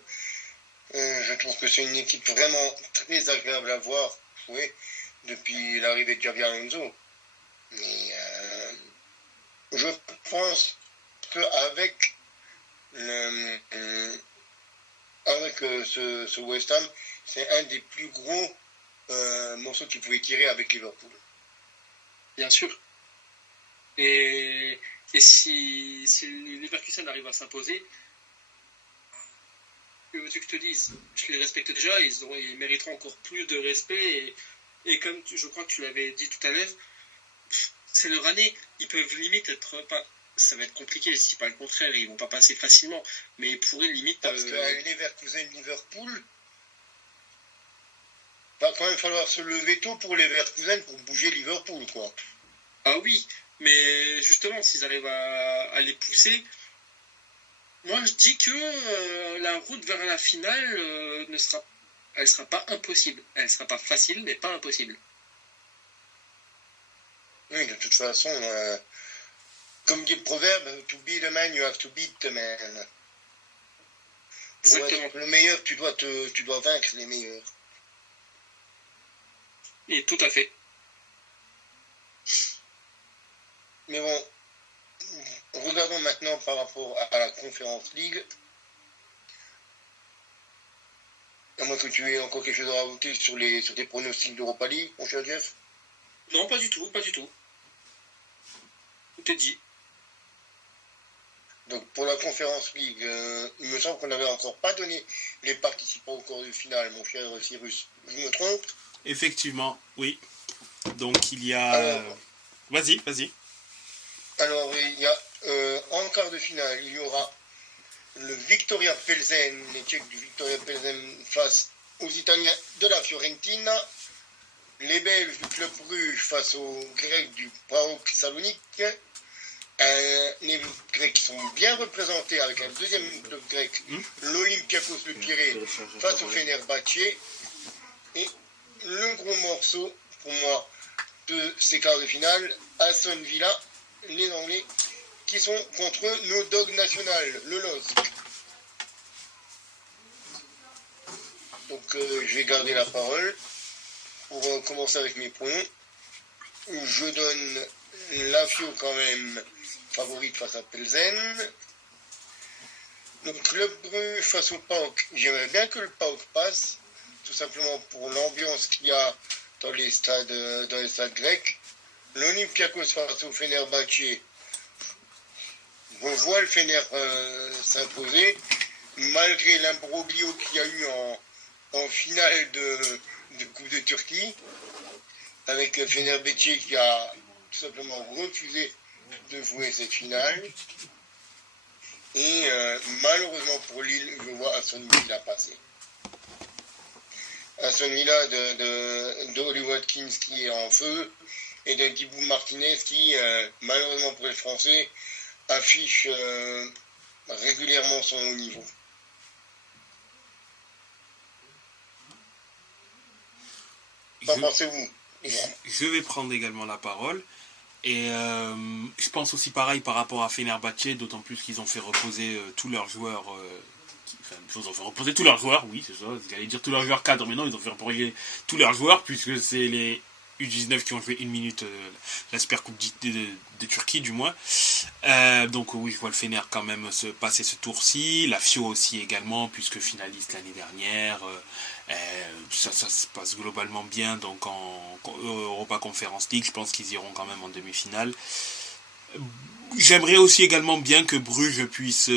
Je trouve que c'est une équipe vraiment très agréable à voir jouer depuis l'arrivée de Xabi Alonso. Mais je pense qu'avec ce West Ham, c'est un des plus gros morceaux qu'ils pouvaient tirer avec Liverpool. Bien sûr. Et si Leverkusen arrive à s'imposer, que veux-tu que je te dise? Je les respecte déjà, ils mériteront encore plus de respect. Et comme je crois que tu l'avais dit tout à l'heure, c'est leur année. Ils peuvent limite être pas. Ça va être compliqué, je dis pas le contraire, ils vont pas passer facilement. Mais ils pourraient limite. Parce que Leverkusen-Liverpool, va quand même falloir se lever tôt pour Leverkusen pour bouger Liverpool, quoi. Ah oui, mais justement, s'ils arrivent à les pousser, moi je dis que la route vers la finale elle sera pas impossible. Elle sera pas facile, mais pas impossible. Oui, de toute façon, comme dit le proverbe, to be the man, you have to beat the man. Pour Exactement. être le meilleur, tu dois vaincre les meilleurs. Et tout à fait. Mais bon, regardons maintenant par rapport à la Conference League. À moins que tu aies encore quelque chose à rajouter sur tes pronostics d'Europa League, mon cher Jeff. Non, pas du tout, pas du tout. Tout est dit. Donc pour la Conference League, il me semble qu'on n'avait encore pas donné les participants au quart de finale, mon cher Cyrus. Je me trompe? Effectivement, oui. Donc il y a... Alors, Vas-y. Alors, il y a, en quart de finale, il y aura le Viktoria Plzeň, les Tchèques du Viktoria Plzeň face aux Italiens de la Fiorentina, les Belges du Club Bruges face aux Grecs du PAOK Salonique, les Grecs qui sont bien représentés avec un deuxième club grec, l'Olympiakos Le Pirée face au Fenerbahçe, et le gros morceau pour moi de ces quarts de finale, Aston Villa, les Anglais, qui sont contre nos dogs nationales, le LOSC. Donc je vais garder la parole pour commencer avec mes pronoms. Je donne la Fio quand même favorite face à Plzeň. Donc Club Bruges face au PAOK, j'aimerais bien que le PAOK passe, tout simplement pour l'ambiance qu'il y a dans les stades grecs. L'Olympiakos face au Fenerbahçe, on voit le Fener s'imposer, malgré l'imbroglio qu'il y a eu en finale de Coupe de Turquie, avec Fenerbahçe qui a tout simplement refusé de jouer cette finale. Et malheureusement pour Lille, je vois Aston Villa passer. Aston Villa de Oli Watkins qui est en feu et de Guibou Martinez qui, malheureusement pour les Français, affiche régulièrement son haut niveau. Qu'en pensez-vous? Je vais prendre également la parole. Et je pense aussi pareil par rapport à Fenerbahçe, d'autant plus qu'ils ont fait reposer tous leurs joueurs. Ils ont fait reposer tous leurs joueurs, oui, c'est ça. J'allais dire tous leurs joueurs cadres, mais non, ils ont fait reposer tous leurs joueurs, puisque c'est les U19 qui ont joué une minute la Super Coupe de Turquie, du moins. Donc oui, je vois le Fener quand même passer ce tour-ci. La Fio aussi également, puisque finaliste l'année dernière. Ça se passe globalement bien, donc en Europa Conference League, je pense qu'ils iront quand même en demi-finale. J'aimerais aussi également bien que Bruges puisse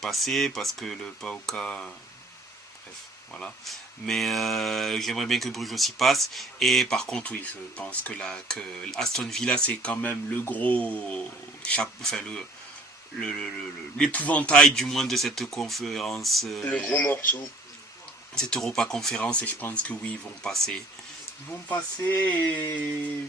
passer, parce que le PAOK... Bref, voilà. Mais j'aimerais bien que Bruges aussi passe. Et par contre, oui, je pense que Aston Villa, c'est quand même le gros... Enfin, l'épouvantail, du moins, de cette conférence. Le gros morceau. Cette Europa Conférence, et je pense que oui, ils vont passer. Ils vont passer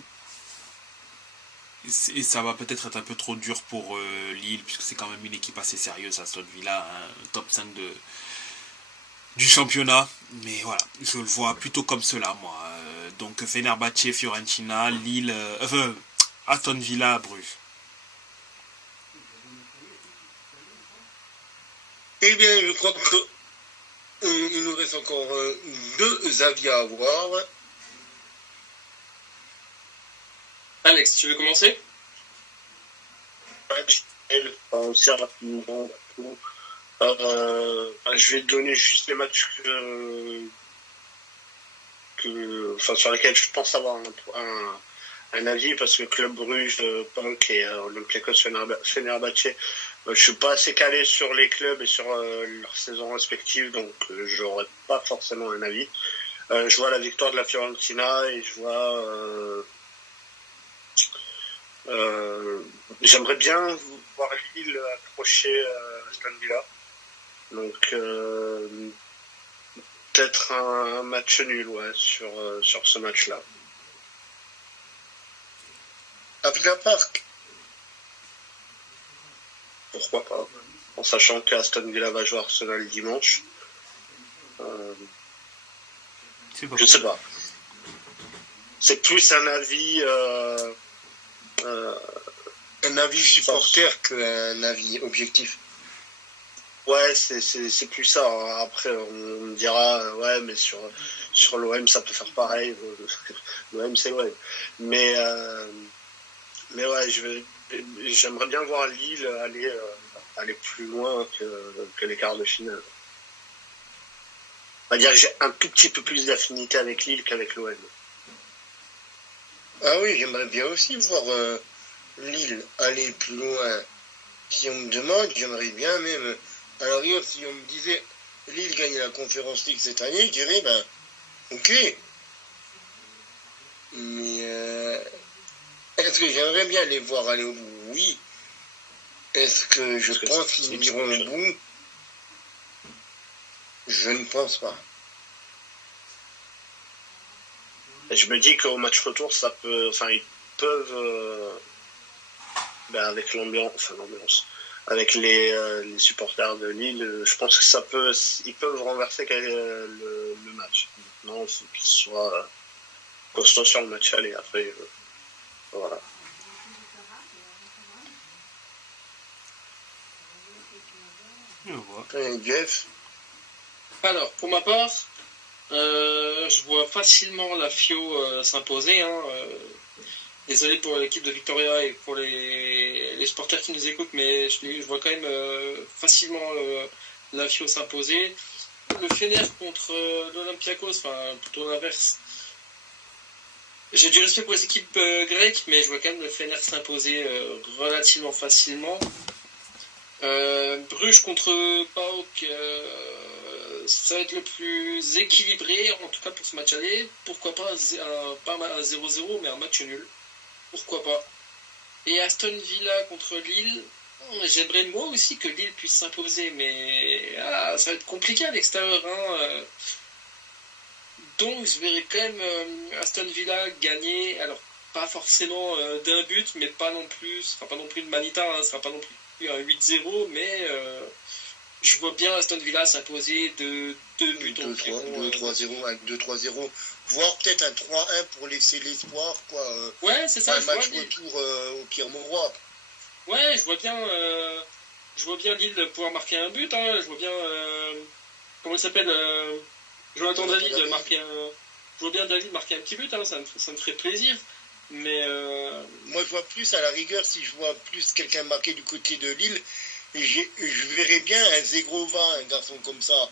et ça va peut-être être un peu trop dur pour Lille, puisque c'est quand même une équipe assez sérieuse, Aston Villa, top 5 du championnat. Mais voilà, je le vois plutôt comme cela, moi. Donc Fenerbahçe, Fiorentina, Lille, Aston Villa, Bruges. Eh bien, je crois que Il nous reste encore 2 avis à avoir. Alex, tu veux commencer? Aussi rapidement. Je vais te donner juste les matchs sur lesquels je pense avoir un avis, parce que Club Brugge, PAOK et Olympiakos Fenerbahçe, je suis pas assez calé sur les clubs et sur leurs saisons respectives, donc j'aurais pas forcément un avis. Je vois la victoire de la Fiorentina et je vois... j'aimerais bien voir Lille accrocher Aston Villa. Donc peut-être un match nul, ouais, sur ce match-là. À Villa Park. Pourquoi pas, en sachant qu'Aston Villa va jouer Arsenal dimanche. Je sais pas. C'est plus un avis... un avis supporter qu'un avis objectif. Ouais, c'est plus ça. Après, on me dira, ouais, mais sur l'OM, ça peut faire pareil. L'OM, c'est l'OM. Mais ouais, j'aimerais bien voir Lille aller plus loin que les quarts de finale. On va dire que j'ai un tout petit peu plus d'affinité avec Lille qu'avec l'OM. Ah oui, j'aimerais bien aussi voir Lille aller plus loin. Si on me demande, j'aimerais bien même... Alors, si on me disait Lille gagne la Conference League cette année, je dirais, ben, ok. Mais est-ce que j'aimerais bien les voir aller au bout? Oui. Est-ce que je pense qu'ils iront au bout? Je ne pense pas. Et je me dis qu'au match retour, ils peuvent, avec l'ambiance, avec les supporters de Lille, je pense que ils peuvent renverser le match. Maintenant, il faut qu'ils soient costauds sur le match aller. Après, voilà. Jeff? Alors, pour ma part, je vois facilement la FIO s'imposer. Désolé pour l'équipe de Victoria et pour les supporters qui nous écoutent, mais je vois quand même facilement la FIO s'imposer. Le Fener contre l'Olympiakos, enfin plutôt l'inverse. J'ai du respect pour les équipes grecques, mais je vois quand même le Fener s'imposer relativement facilement. Bruges contre PAOK, ça va être le plus équilibré, en tout cas pour ce match aller. Pourquoi pas un 0-0, mais un match nul. Pourquoi pas. Et Aston Villa contre Lille, j'aimerais moi aussi que Lille puisse s'imposer, mais ça va être compliqué à l'extérieur. Donc je verrai quand même Aston Villa gagner, alors pas forcément d'un but, mais pas non plus, ce sera pas non plus une manita, ce sera pas non plus un 8-0, mais je vois bien Aston Villa s'imposer de 2 buts. 2-3-0, un 2-3-0, voire peut-être un 3-1 pour laisser l'espoir, quoi. Ouais, c'est ça. Un match retour au Pierre-Mauroy. Ouais, je vois bien Lille pouvoir marquer un but. Je vois bien, comment il s'appelle, Jonathan David marquer je vois bien David marquer un petit but. Ça me ferait plaisir. Mais moi, je vois plus à la rigueur, si je vois plus quelqu'un marquer du côté de Lille, je verrais bien un Zegrova, un garçon comme ça,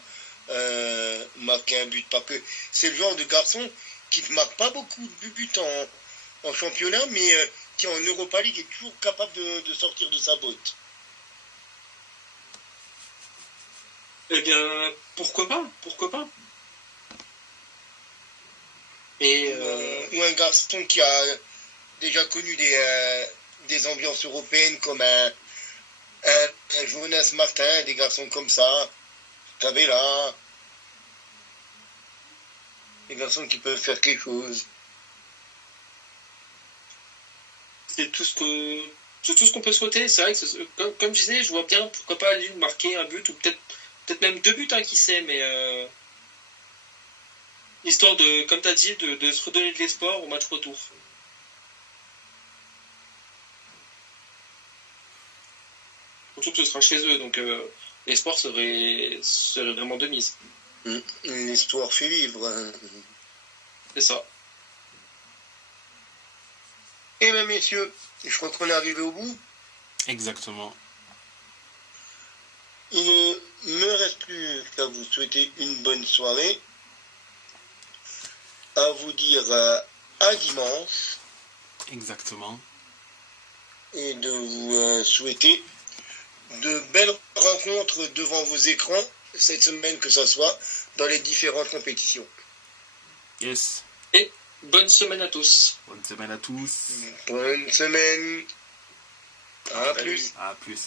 marquer un but, parce que c'est le genre de garçon qui ne marque pas beaucoup de buts en championnat, mais qui en Europa League est toujours capable de sortir de sa botte. Eh bien, pourquoi pas. Et ou un garçon qui a déjà connu des ambiances européennes, comme un Jonas Martin, des garçons comme ça, Tabella, des garçons qui peuvent faire quelque chose. C'est tout ce qu'on peut souhaiter. C'est vrai que comme je disais, je vois bien pourquoi pas Lille marquer un but, ou peut-être même 2 buts, qui sait, mais histoire de, comme tu as dit, de se redonner de l'espoir au match retour. Surtout que ce sera chez eux, donc l'espoir serait vraiment de mise. L'histoire fait vivre. C'est ça. Eh bien, messieurs, je crois qu'on est arrivé au bout. Exactement. Il ne me reste plus qu'à vous souhaiter une bonne soirée, à vous dire à dimanche Exactement. et de vous souhaiter de belles rencontres devant vos écrans cette semaine, que ce soit dans les différentes compétitions. Yes. Et bonne semaine à tous. Bonne semaine à tous. Bonne semaine. À plus. À plus.